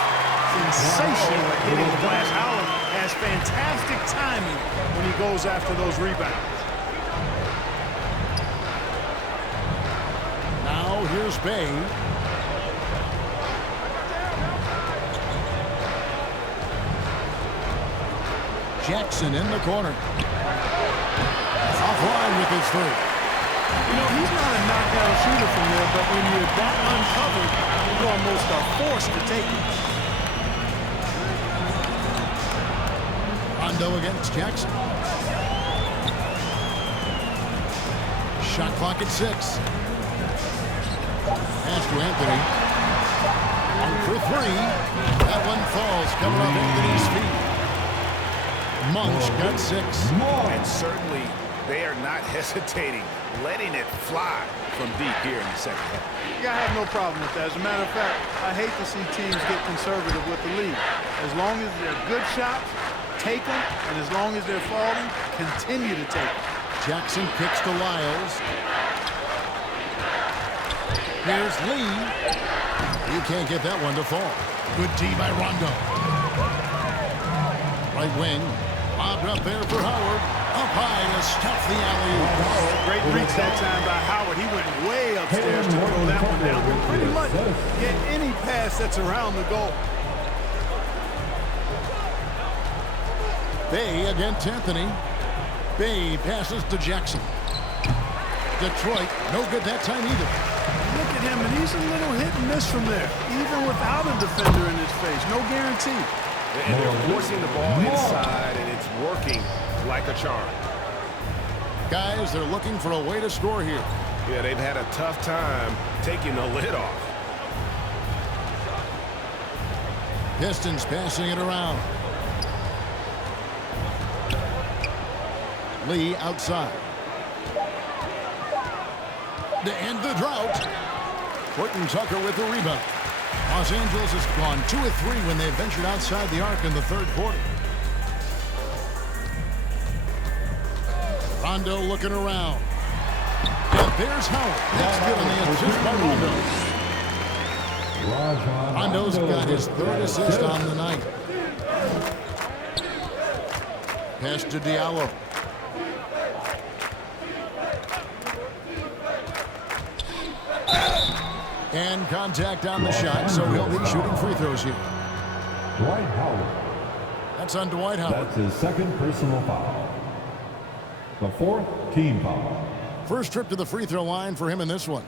Sensational at hitting the glass. Howard has fantastic timing when he goes after those rebounds. Now here's Bay. Jackson in the corner. Offline with his 3. You know, he's not a knockdown shooter from there, but when you're that uncovered, you almost are forced to take it. Rondo against Jackson. Shot clock at 6. Pass to Anthony. 1 for 3. That one falls, coming off Anthony's feet. Monk's got 6. And certainly they are not hesitating, letting it fly from deep here in the second half. Yeah, I have no problem with that. As a matter of fact, I hate to see teams get conservative with the lead. As long as they're good shots, take them, and as long as they're falling, continue to take them. Jackson kicks to Lyles. Here's Lee. You can't get that one to fall. Good D by Rondo. Right wing. Lobbed up there for Howard. Up high to stuff the alley-oop. Great reach that time by Howard. He went way upstairs to throw that one down. Pretty much get any pass that's around the goal. Bay against Anthony. Bay passes to Jackson. Detroit, no good that time either. Look at him, and he's a little hit and miss from there, even without a defender in his face. No guarantee. And they're forcing the ball inside, and it's working like a charm. Guys, they're looking for a way to score here. Yeah, they've had a tough time taking the lid off. Pistons passing it around. Lee outside. To end the drought. Horton Tucker with the rebound. Los Angeles has gone 2 of 3 when they ventured outside the arc in the third quarter. Rondo looking around. And there's Howard. That's good on the assist by Rondo. Rondo's got his third assist on the night. Pass to Diallo. And contact on the shot, so he'll be shooting free throws here. Dwight Howard. That's on Dwight Howard. That's his second personal foul. The fourth team foul. First trip to the free throw line for him in this one.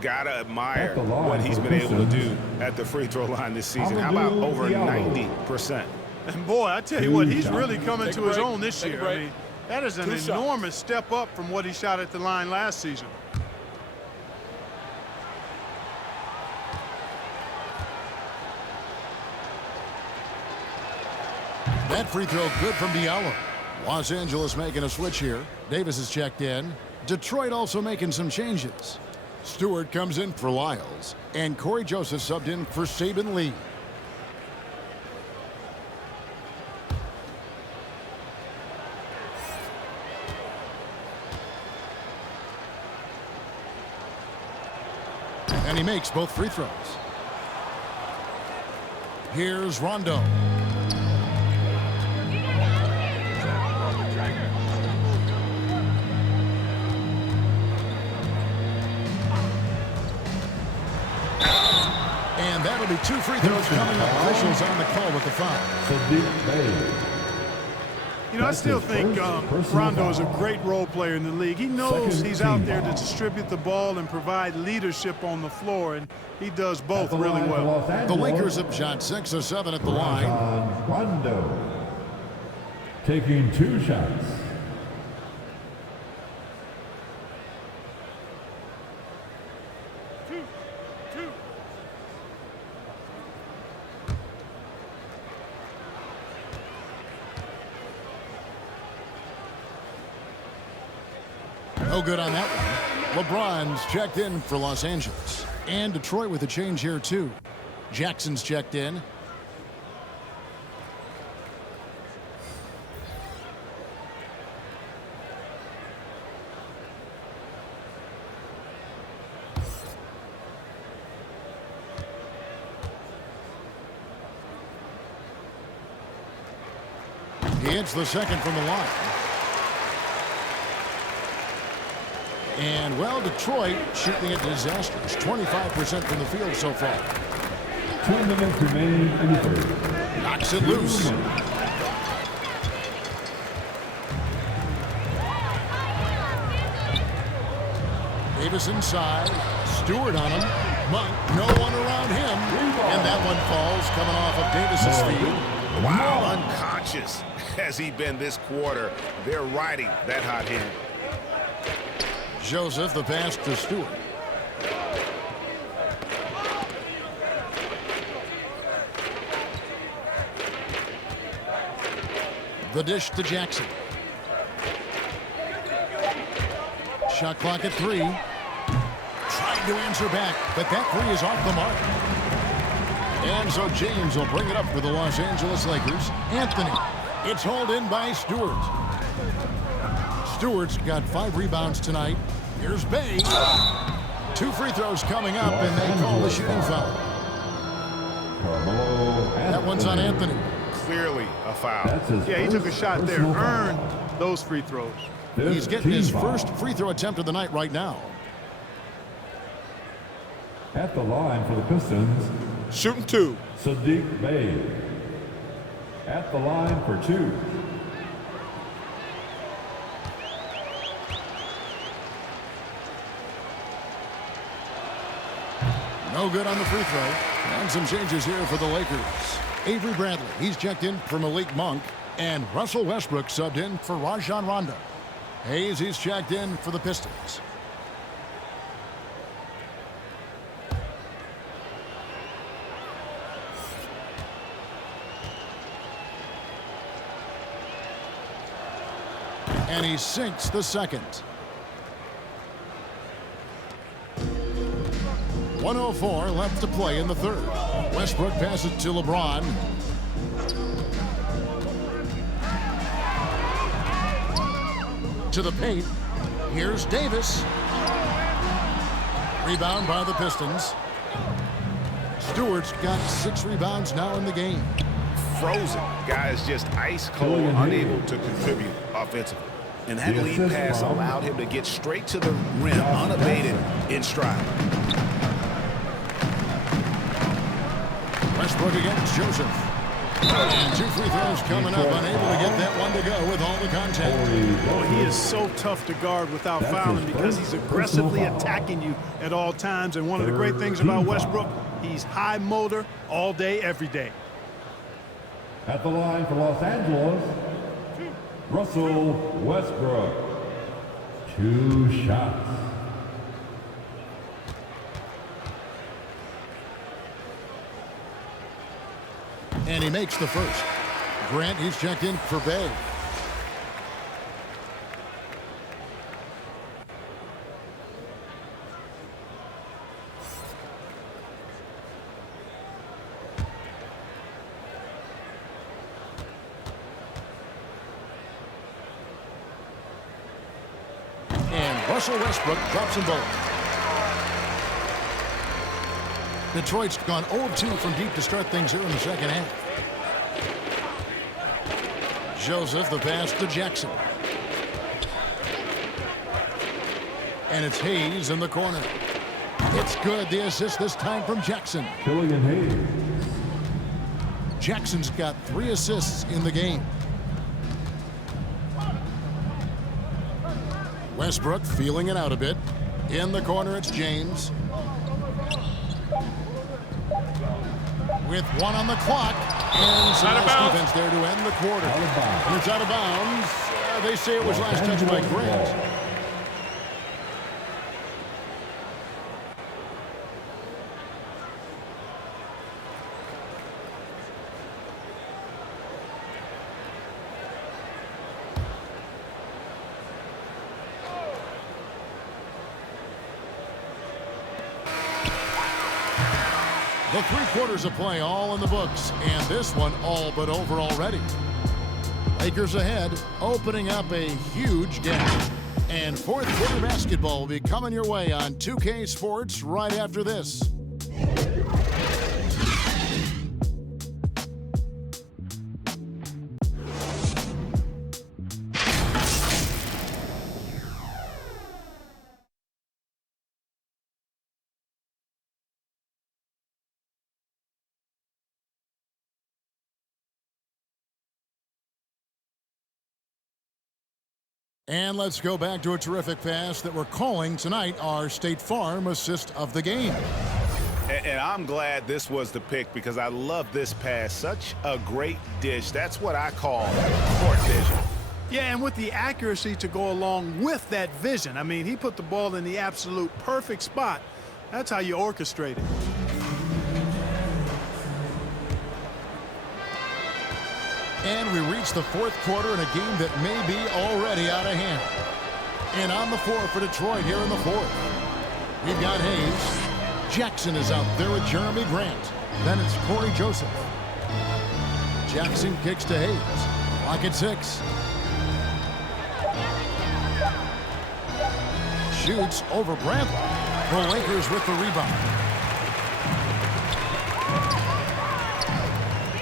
Gotta admire what he's been able to do at the free throw line this season. How about over 90%? And boy, I tell you what, he's really coming to his own this year. I mean, that is an enormous step up from what he shot at the line last season. That free throw good from Diallo. Los Angeles making a switch here. Davis is checked in. Detroit also making some changes. Stewart comes in for Lyles, and Corey Joseph subbed in for Saban Lee. And he makes both free throws. Here's Rondo. And that'll be 2 free throws coming up. Officials on the call with the foul. You know, I still think Rondo is a great role player in the league. He knows he's out there to distribute the ball and provide leadership on the floor, and he does both really well. The Lakers have shot 6 of 7 at the line. Rondo taking 2 shots. No good on that one. LeBron's checked in for Los Angeles. And Detroit with a change here, too. Jackson's checked in. He hits the second from the line. And, well, Detroit shooting at disasters. 25% from the field so far. 2 minutes remaining in the third. Knocks it loose. Davis inside. Stewart on him. Monk, no one around him. And that one falls coming off of Davis's feet. Wow, unconscious has he been this quarter. They're riding that hot hand. Joseph, the pass to Stewart. The dish to Jackson. Shot clock at 3. Tried to answer back, but that 3 is off the mark. And so James will bring it up for the Los Angeles Lakers. Anthony. It's hauled in by Stewart. Stewart's got 5 rebounds tonight. Here's Bay. 2 free throws coming up, and they call the shooting foul. That one's on Anthony. clearly a foul. Yeah, he took a shot there, earned those free throws. He's getting his first free throw attempt of the night right now. At the line for the Pistons, Shooting 2. Sadiq Bey. At the line for 2. No good on the free throw. And some changes here for the Lakers. Avery Bradley, he's checked in for Malik Monk. And Russell Westbrook subbed in for Rajon Rondo. Hayes, he's checked in for the Pistons. And he sinks the second. 1:04 left to play in the third. Westbrook passes to LeBron. To the paint. Here's Davis. Rebound by the Pistons. Stewart's got 6 rebounds now in the game. Frozen. Guys just ice cold, unable to contribute offensively. And that lead pass allowed him to get straight to the rim, unabated in stride. Westbrook against Joseph. And 2 free throws coming up, unable to get that one to go with all the contact. Oh, he is so tough to guard without fouling because he's aggressively attacking you at all times. And one of the great things about Westbrook, he's high motor all day, every day. At the line for Los Angeles, Russell Westbrook. 2 shots. And he makes the first. Grant, he's checked in for Bay. And Russell Westbrook drops them both. Detroit's gone 0-2 from deep to start things here in the second half. Joseph, the pass to Jackson. And it's Hayes in the corner. It's good. The assist this time from Jackson. Killian Hayes. Jackson's got 3 assists in the game. Westbrook feeling it out a bit. In the corner, it's James. With 1 on the clock. And some nice defense there to end the quarter. And it's out of bounds. They say it was last touched by Grant. The 3 quarters of play all in the books, and this one all but over already. Lakers ahead, opening up a huge gap. And 4th quarter basketball will be coming your way on 2K Sports right after this. And let's go back to a terrific pass that we're calling tonight our State Farm assist of the game. And I'm glad this was the pick because I love this pass. Such a great dish. That's what I call court vision. Yeah, and with the accuracy to go along with that vision. I mean, he put the ball in the absolute perfect spot. That's how you orchestrate it. And we reach the 4th quarter in a game that may be already out of hand. And on the floor for Detroit here in the 4th. We've got Hayes. Jackson is out there with Jeremy Grant. Then it's Corey Joseph. Jackson kicks to Hayes. Clock at 6. Shoots over Bradley. The Lakers with the rebound.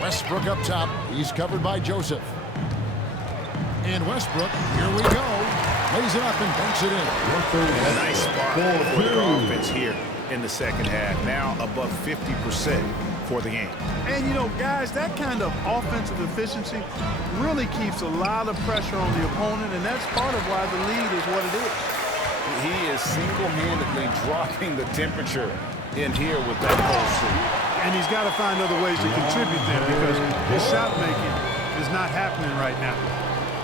Westbrook up top. He's covered by Joseph. And Westbrook, here we go. Lays it up and banks it in. A nice spark for the offense here in the second half. Now above 50% for the game. And, you know, guys, that kind of offensive efficiency really keeps a lot of pressure on the opponent, and that's part of why the lead is what it is. He is single-handedly dropping the temperature in here with that post. And he's got to find other ways to contribute then, because his shot making is not happening right now.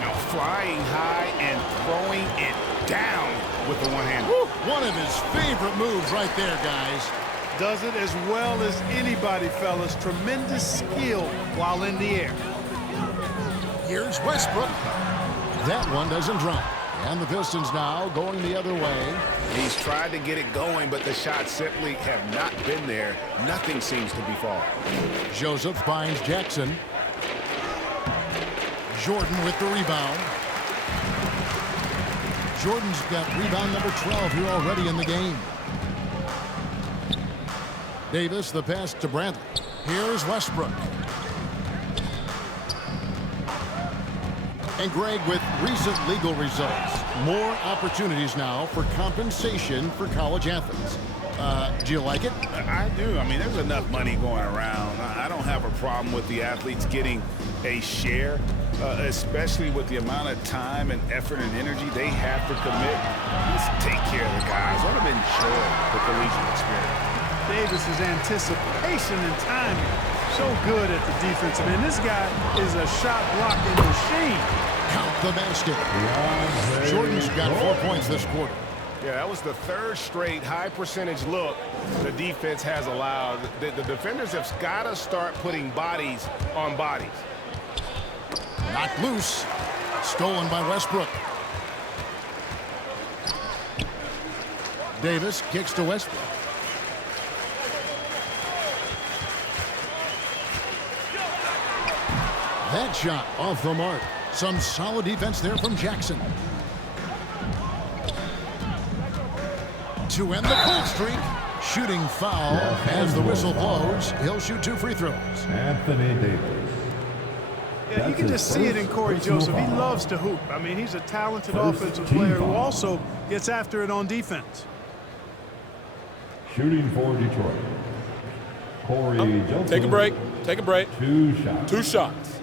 Now flying high and throwing it down with the one hand. One of his favorite moves right there, guys. Does it as well as anybody, fellas. Tremendous skill while in the air. Here's Westbrook. That one doesn't drop. And the Pistons now going the other way. He's tried to get it going, but the shots simply have not been there. Nothing seems to be falling. Joseph finds Jackson. Jordan with the rebound. Jordan's got rebound number 12 here already in the game. Davis, the pass to Bradley. Here's Westbrook. And Greg, with recent legal results, more opportunities now for compensation for college athletes. Do you like it? I do. I mean, there's enough money going around. I don't have a problem with the athletes getting a share, especially with the amount of time and effort and energy they have to commit. Just take care of the guys. Let them enjoy the collegiate experience. Davis's anticipation and timing, so good at the defensive end. This guy is a shot blocking machine. Count the basket. Jordan's got 4 points this quarter. Yeah, that was the third straight high percentage look the defense has allowed. The defenders have got to start putting bodies on bodies. Knocked loose. Stolen by Westbrook. Davis kicks to Westbrook. That shot off the mark. Some solid defense there from Jackson. To end the cold streak. Shooting foul as the whistle blows. He'll shoot 2 free throws. Anthony Davis. Yeah, you can just see it in Corey Joseph. He loves to hoop. I mean, he's a talented offensive player who also gets after it on defense. Shooting for Detroit. Corey Joseph. Take a break. Take a break. 2 shots. 2 shots.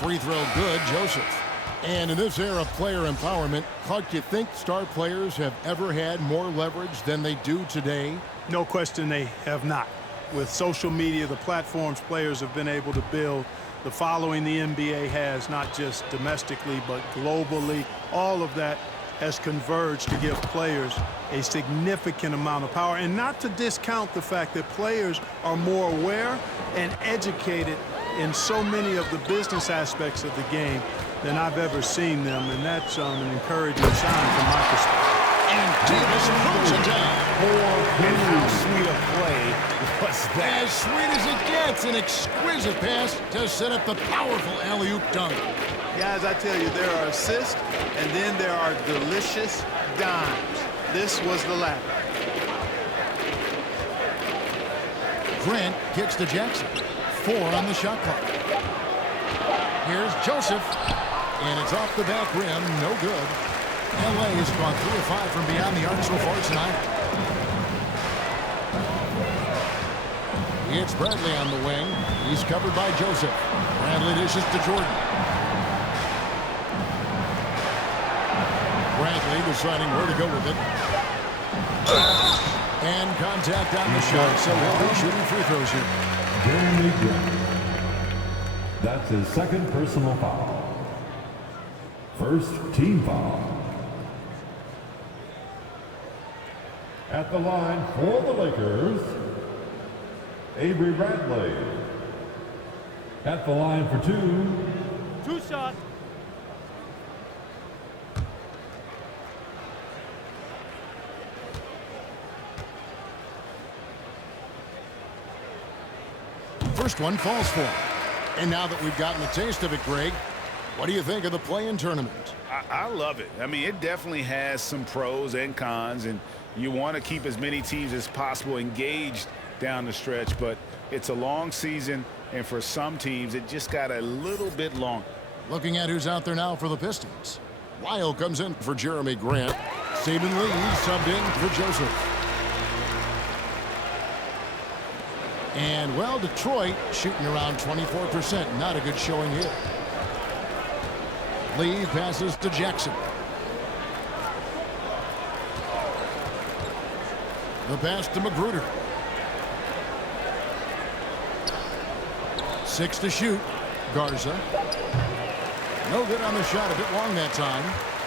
Free throw good, Joseph. And in this era of player empowerment, Clark, do you think star players have ever had more leverage than they do today? No question they have not. With social media, the platforms players have been able to build, the following the NBA has, not just domestically, but globally, all of that has converged to give players a significant amount of power. And not to discount the fact that players are more aware and educated in so many of the business aspects of the game than I've ever seen them, and that's an encouraging sign from my perspective. And Davis throws it down. And how sweet a play was that? As sweet as it gets, an exquisite pass to set up the powerful alley-oop dunk. Guys, I tell you, there are assists, and then there are delicious dimes. This was the latter. Grant kicks to Jackson. 4 on the shot clock. Here's Joseph. And it's off the back rim. No good. LA has gone 3 of 5 from beyond the arc so far tonight. It's Bradley on the wing. He's covered by Joseph. Bradley dishes to Jordan. Bradley deciding where to go with it. And contact on the shot, so he'll be shooting free throws here. Jeremy Grant. That's his second personal foul. First team foul. At the line for the Lakers, Avery Bradley. At the line for 2. 2 shots. First one falls for him. And now that we've gotten a taste of it, Greg, what do you think of the play-in tournament? I love it. I mean, it definitely has some pros and cons, and you want to keep as many teams as possible engaged down the stretch, but it's a long season, and for some teams, it just got a little bit long. Looking at who's out there now for the Pistons. Lyle comes in for Jeremy Grant. Saban Lee subbed in for Joseph. And, well, Detroit shooting around 24%. Not a good showing here. Lee passes to Jackson. The pass to Magruder. 6 to shoot. Garza. No good on the shot. A bit long that time.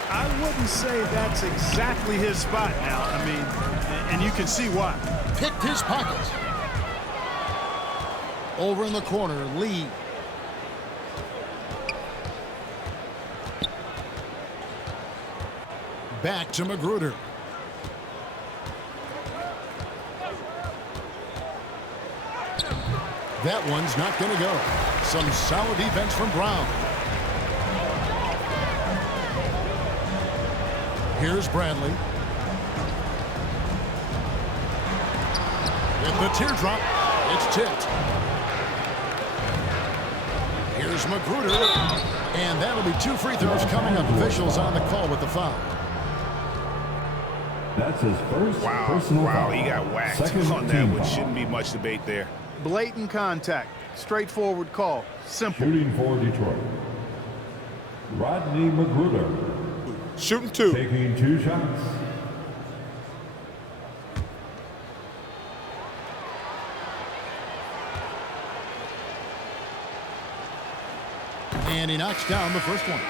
I wouldn't say that's exactly his spot now. I mean, and you can see why. Picked his pocket. Over in the corner, Lee. Back to Magruder. That one's not going to go. Some solid defense from Brown. Here's Bradley. With the teardrop, it's tipped. Here's Magruder. And that'll be 2 free throws coming up. Officials on the call with the foul. That's his first personal foul. He got whacked on that, which shouldn't be much debate there. Blatant contact. Straightforward call. Simple. Shooting for Detroit. Rodney Magruder. Shooting 2. Taking 2 shots. And he knocks down the first one.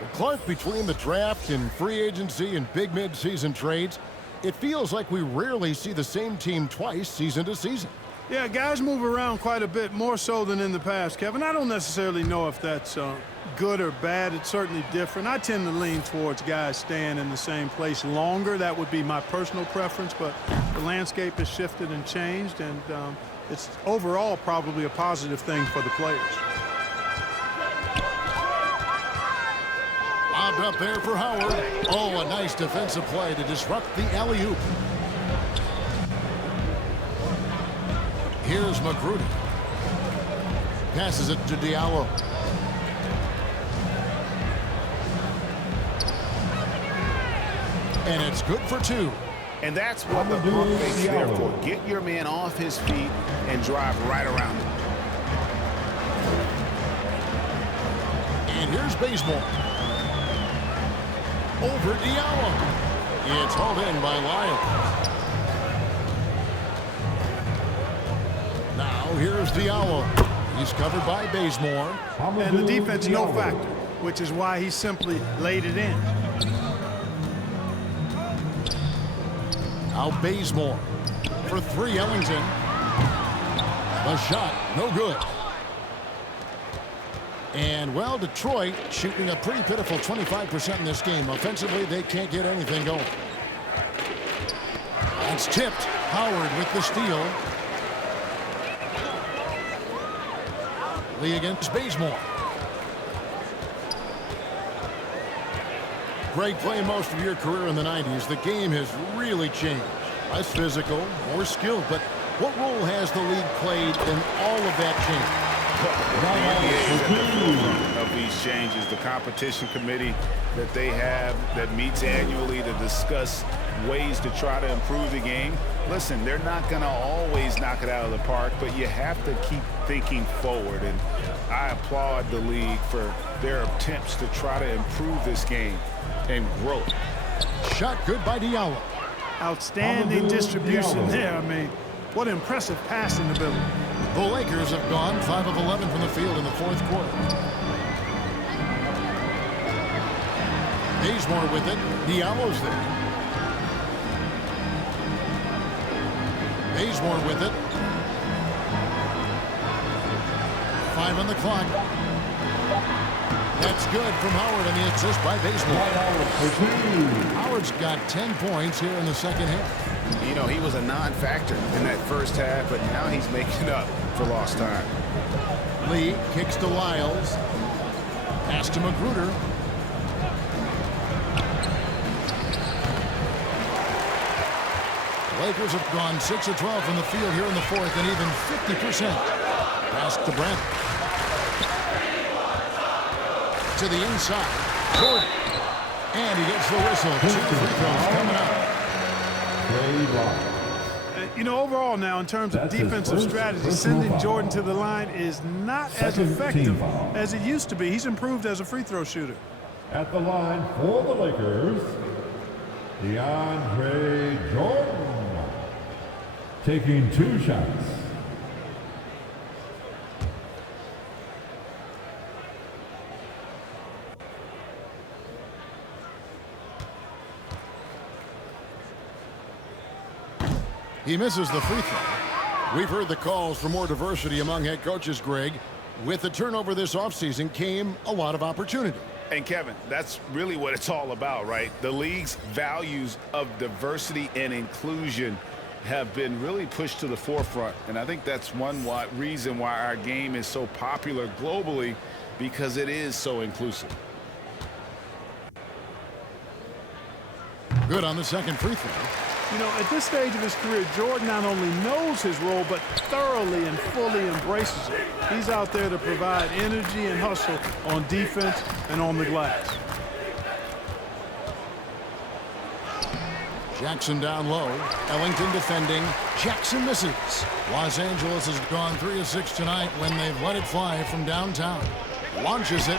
Well, Clark, between the draft and free agency and big mid-season trades, it feels like we rarely see the same team twice season to season. Yeah, guys move around quite a bit, more so than in the past, Kevin. I don't necessarily know if that's good or bad. It's certainly different. I tend to lean towards guys staying in the same place longer. That would be my personal preference, but the landscape has shifted and changed, and it's overall probably a positive thing for the players. Lobbed up there for Howard. Oh, a nice defensive play to disrupt the alley-oop. Here's Magruder. Passes it to Diallo. And it's good for 2. And that's what the pump fake's there for. Get your man off his feet and drive right around him. And here's Bazemore. Over Diallo. It's hauled in by Lyle. Now here's Diallo. He's covered by Bazemore. And the defense no factor, which is why he simply laid it in. Now Bazemore for 3, Ellington. The shot, no good. And, well, Detroit shooting a pretty pitiful 25% in this game. Offensively, they can't get anything going. That's tipped. Howard with the steal. Lee against Bazemore. Greg, playing most of your career in the 90s, the game has really changed. Less physical, more skilled, but what role has the league played in all of that change? The NBA is at the forefront of these changes. The competition committee that they have that meets annually to discuss ways to try to improve the game. Listen, they're not going to always knock it out of the park, but you have to keep thinking forward. And I applaud the league for their attempts to try to improve this game and grow it. Shot good by Diallo. Outstanding distribution there. I mean, what impressive passing ability. The Lakers have gone 5 of 11 from the field in the 4th quarter. Bazemore with it. Diallo's there. Bazemore with it. 5 on the clock. That's good from Howard, and the assist by Bazemore. Howard's got 10 points here in the second half. You know, he was a non-factor in that first half, but now he's making up for lost time. Lee kicks to Lyles. Pass to Magruder. Lakers have gone 6 of 12 from the field here in the fourth and even 50%. Pass to Brent. To the inside. Jordan. And he gets the whistle. 2 free throws coming up. You know, overall now, in terms of defensive strategy, sending Jordan to the line is not as effective as it used to be. He's improved as a free throw shooter. At the line for the Lakers, DeAndre Jordan, taking 2 shots. He misses the free throw. We've heard the calls for more diversity among head coaches, Greg. With the turnover this offseason came a lot of opportunity. And Kevin, that's really what it's all about, right? The league's values of diversity and inclusion have been really pushed to the forefront. And I think that's one reason why our game is so popular globally, because it is so inclusive. Good on the second free throw. You know, at this stage of his career, Jordan not only knows his role, but thoroughly and fully embraces it. He's out there to provide energy and hustle on defense and on the glass. Jackson down low. Ellington defending. Jackson misses. Los Angeles has gone 3 of 6 tonight when they've let it fly from downtown. Launches it.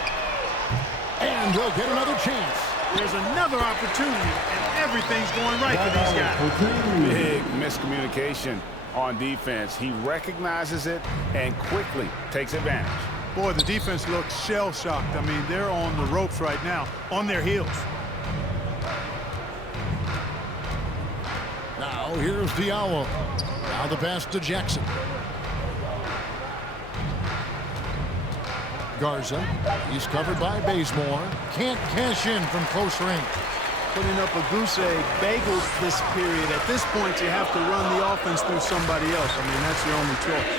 And he'll get another chance. There's another opportunity, and everything's going right for these guys. Big miscommunication on defense. He recognizes it and quickly takes advantage. Boy, the defense looks shell-shocked. I mean, they're on the ropes right now, on their heels. Now here's Diallo. Now the pass to Jackson. Garza. He's covered by Bazemore. Can't cash in from close range. Putting up a goose egg bagels this period. At this point, you have to run the offense through somebody else. I mean, that's your only choice.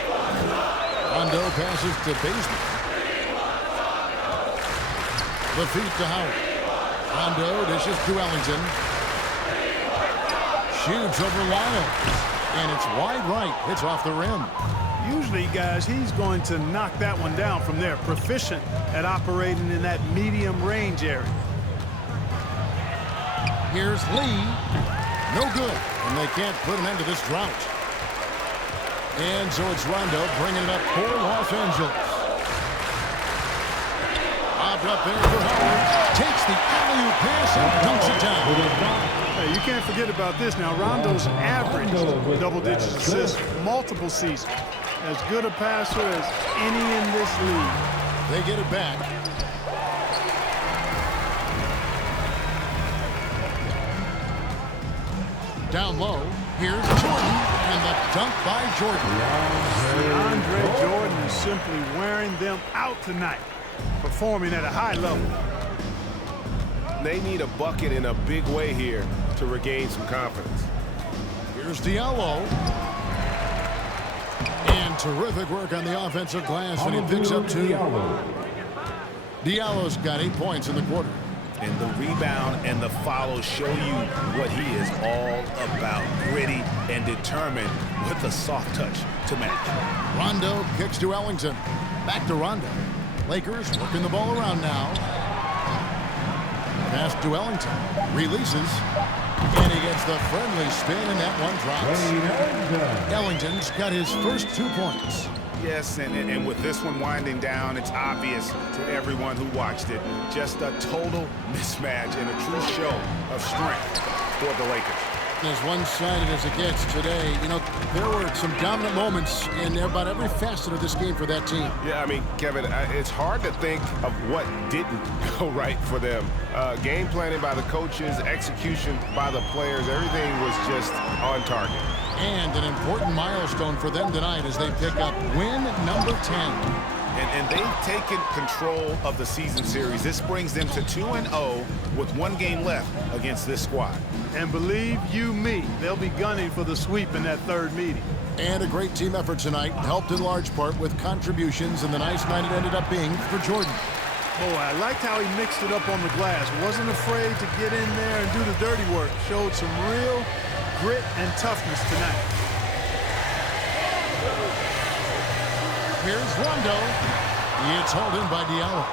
Rondo passes to Bazemore. The feed to Howard. Rondo dishes to Ellington. Shoots over Lyles. And it's wide right. Hits off the rim. Usually, guys, he's going to knock that one down from there. Proficient at operating in that medium range area. Here's Lee. No good. And they can't put an end to this drought. And so it's Rondo bringing it up for Los Angeles. Popped up there for Howard. Takes the alley-oop pass and dunks it down. Hey, you can't forget about this now. Rondo's average double-digit assists multiple seasons. As good a passer as any in this league. They get it back. Down low, here's Jordan, and the dunk by Jordan. Andre Jordan is simply wearing them out tonight, performing at a high level. They need a bucket in a big way here to regain some confidence. Here's Diallo. And terrific work on the offensive glass, and he picks up 2. Diallo's got 8 points in the quarter. And the rebound and the follow show you what he is all about. Gritty and determined with a soft touch to match. Rondo kicks to Ellington. Back to Rondo. Lakers working the ball around now. Pass to Ellington. Releases. And he gets the friendly spin, and that one drops. Ellington's got his first 2 points. Yes, and with this one winding down, it's obvious to everyone who watched it. Just a total mismatch and a true show of strength for the Lakers. As one-sided as it gets today, you know, there were some dominant moments in about every facet of this game for that team. Yeah, I mean, Kevin, it's hard to think of what didn't go right for them. Game planning by the coaches, execution by the players, everything was just on target. And an important milestone for them tonight as they pick up win number 10. And they've taken control of the season series. This brings them to 2-0 with 1 game left against this squad. And believe you me, they'll be gunning for the sweep in that 3rd meeting. And a great team effort tonight, helped in large part with contributions, and the nice night it ended up being for Jordan. Boy, I liked how he mixed it up on the glass. Wasn't afraid to get in there and do the dirty work. Showed some real grit and toughness tonight. Here's Rondo. It's hauled in by Diallo.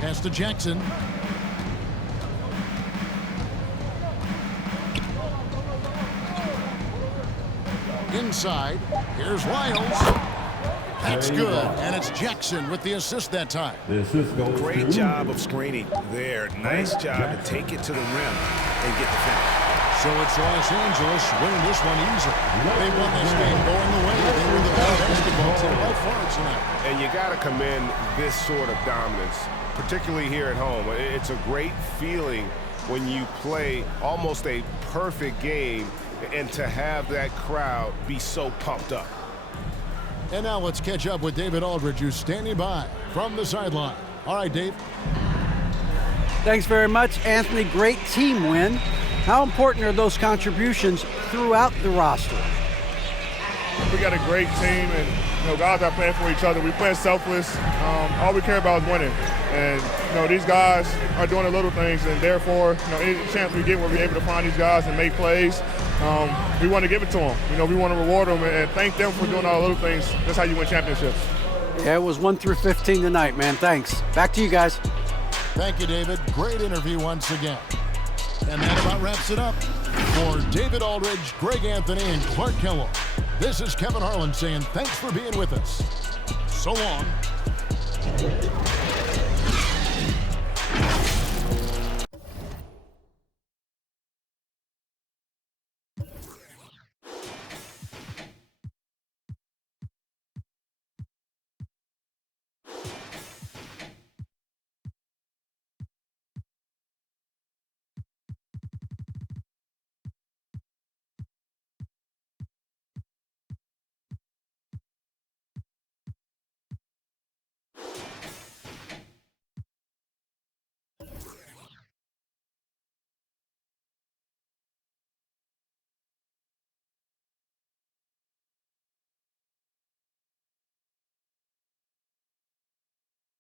Pass to Jackson. Inside. Here's Lyles. That's good, and it's Jackson with the assist that time. Great job of screening there. Nice job to take it to the rim and get the finish. So it's Los Angeles winning this one easily. They won this game going the way. They were the better basketball team by far tonight. And you got to commend this sort of dominance, particularly here at home. It's a great feeling when you play almost a perfect game and to have that crowd be so pumped up. And now let's catch up with David Aldridge, who's standing by from the sideline. All right, Dave. Thanks very much, Anthony. Great team win. How important are those contributions throughout the roster? We got a great team, and guys are playing for each other. We play selfless. All we care about is winning. And these guys are doing the little things, and therefore, any chance we get where we're able to find these guys and make plays, we want to give it to them. We want to reward them and thank them for doing all the little things. That's how you win championships. Yeah, it was 1 through 15 tonight, man. Thanks. Back to you guys. Thank you, David. Great interview once again. And that about wraps it up. For David Aldridge, Greg Anthony, and Clark Kellogg, this is Kevin Harlan saying thanks for being with us. So long.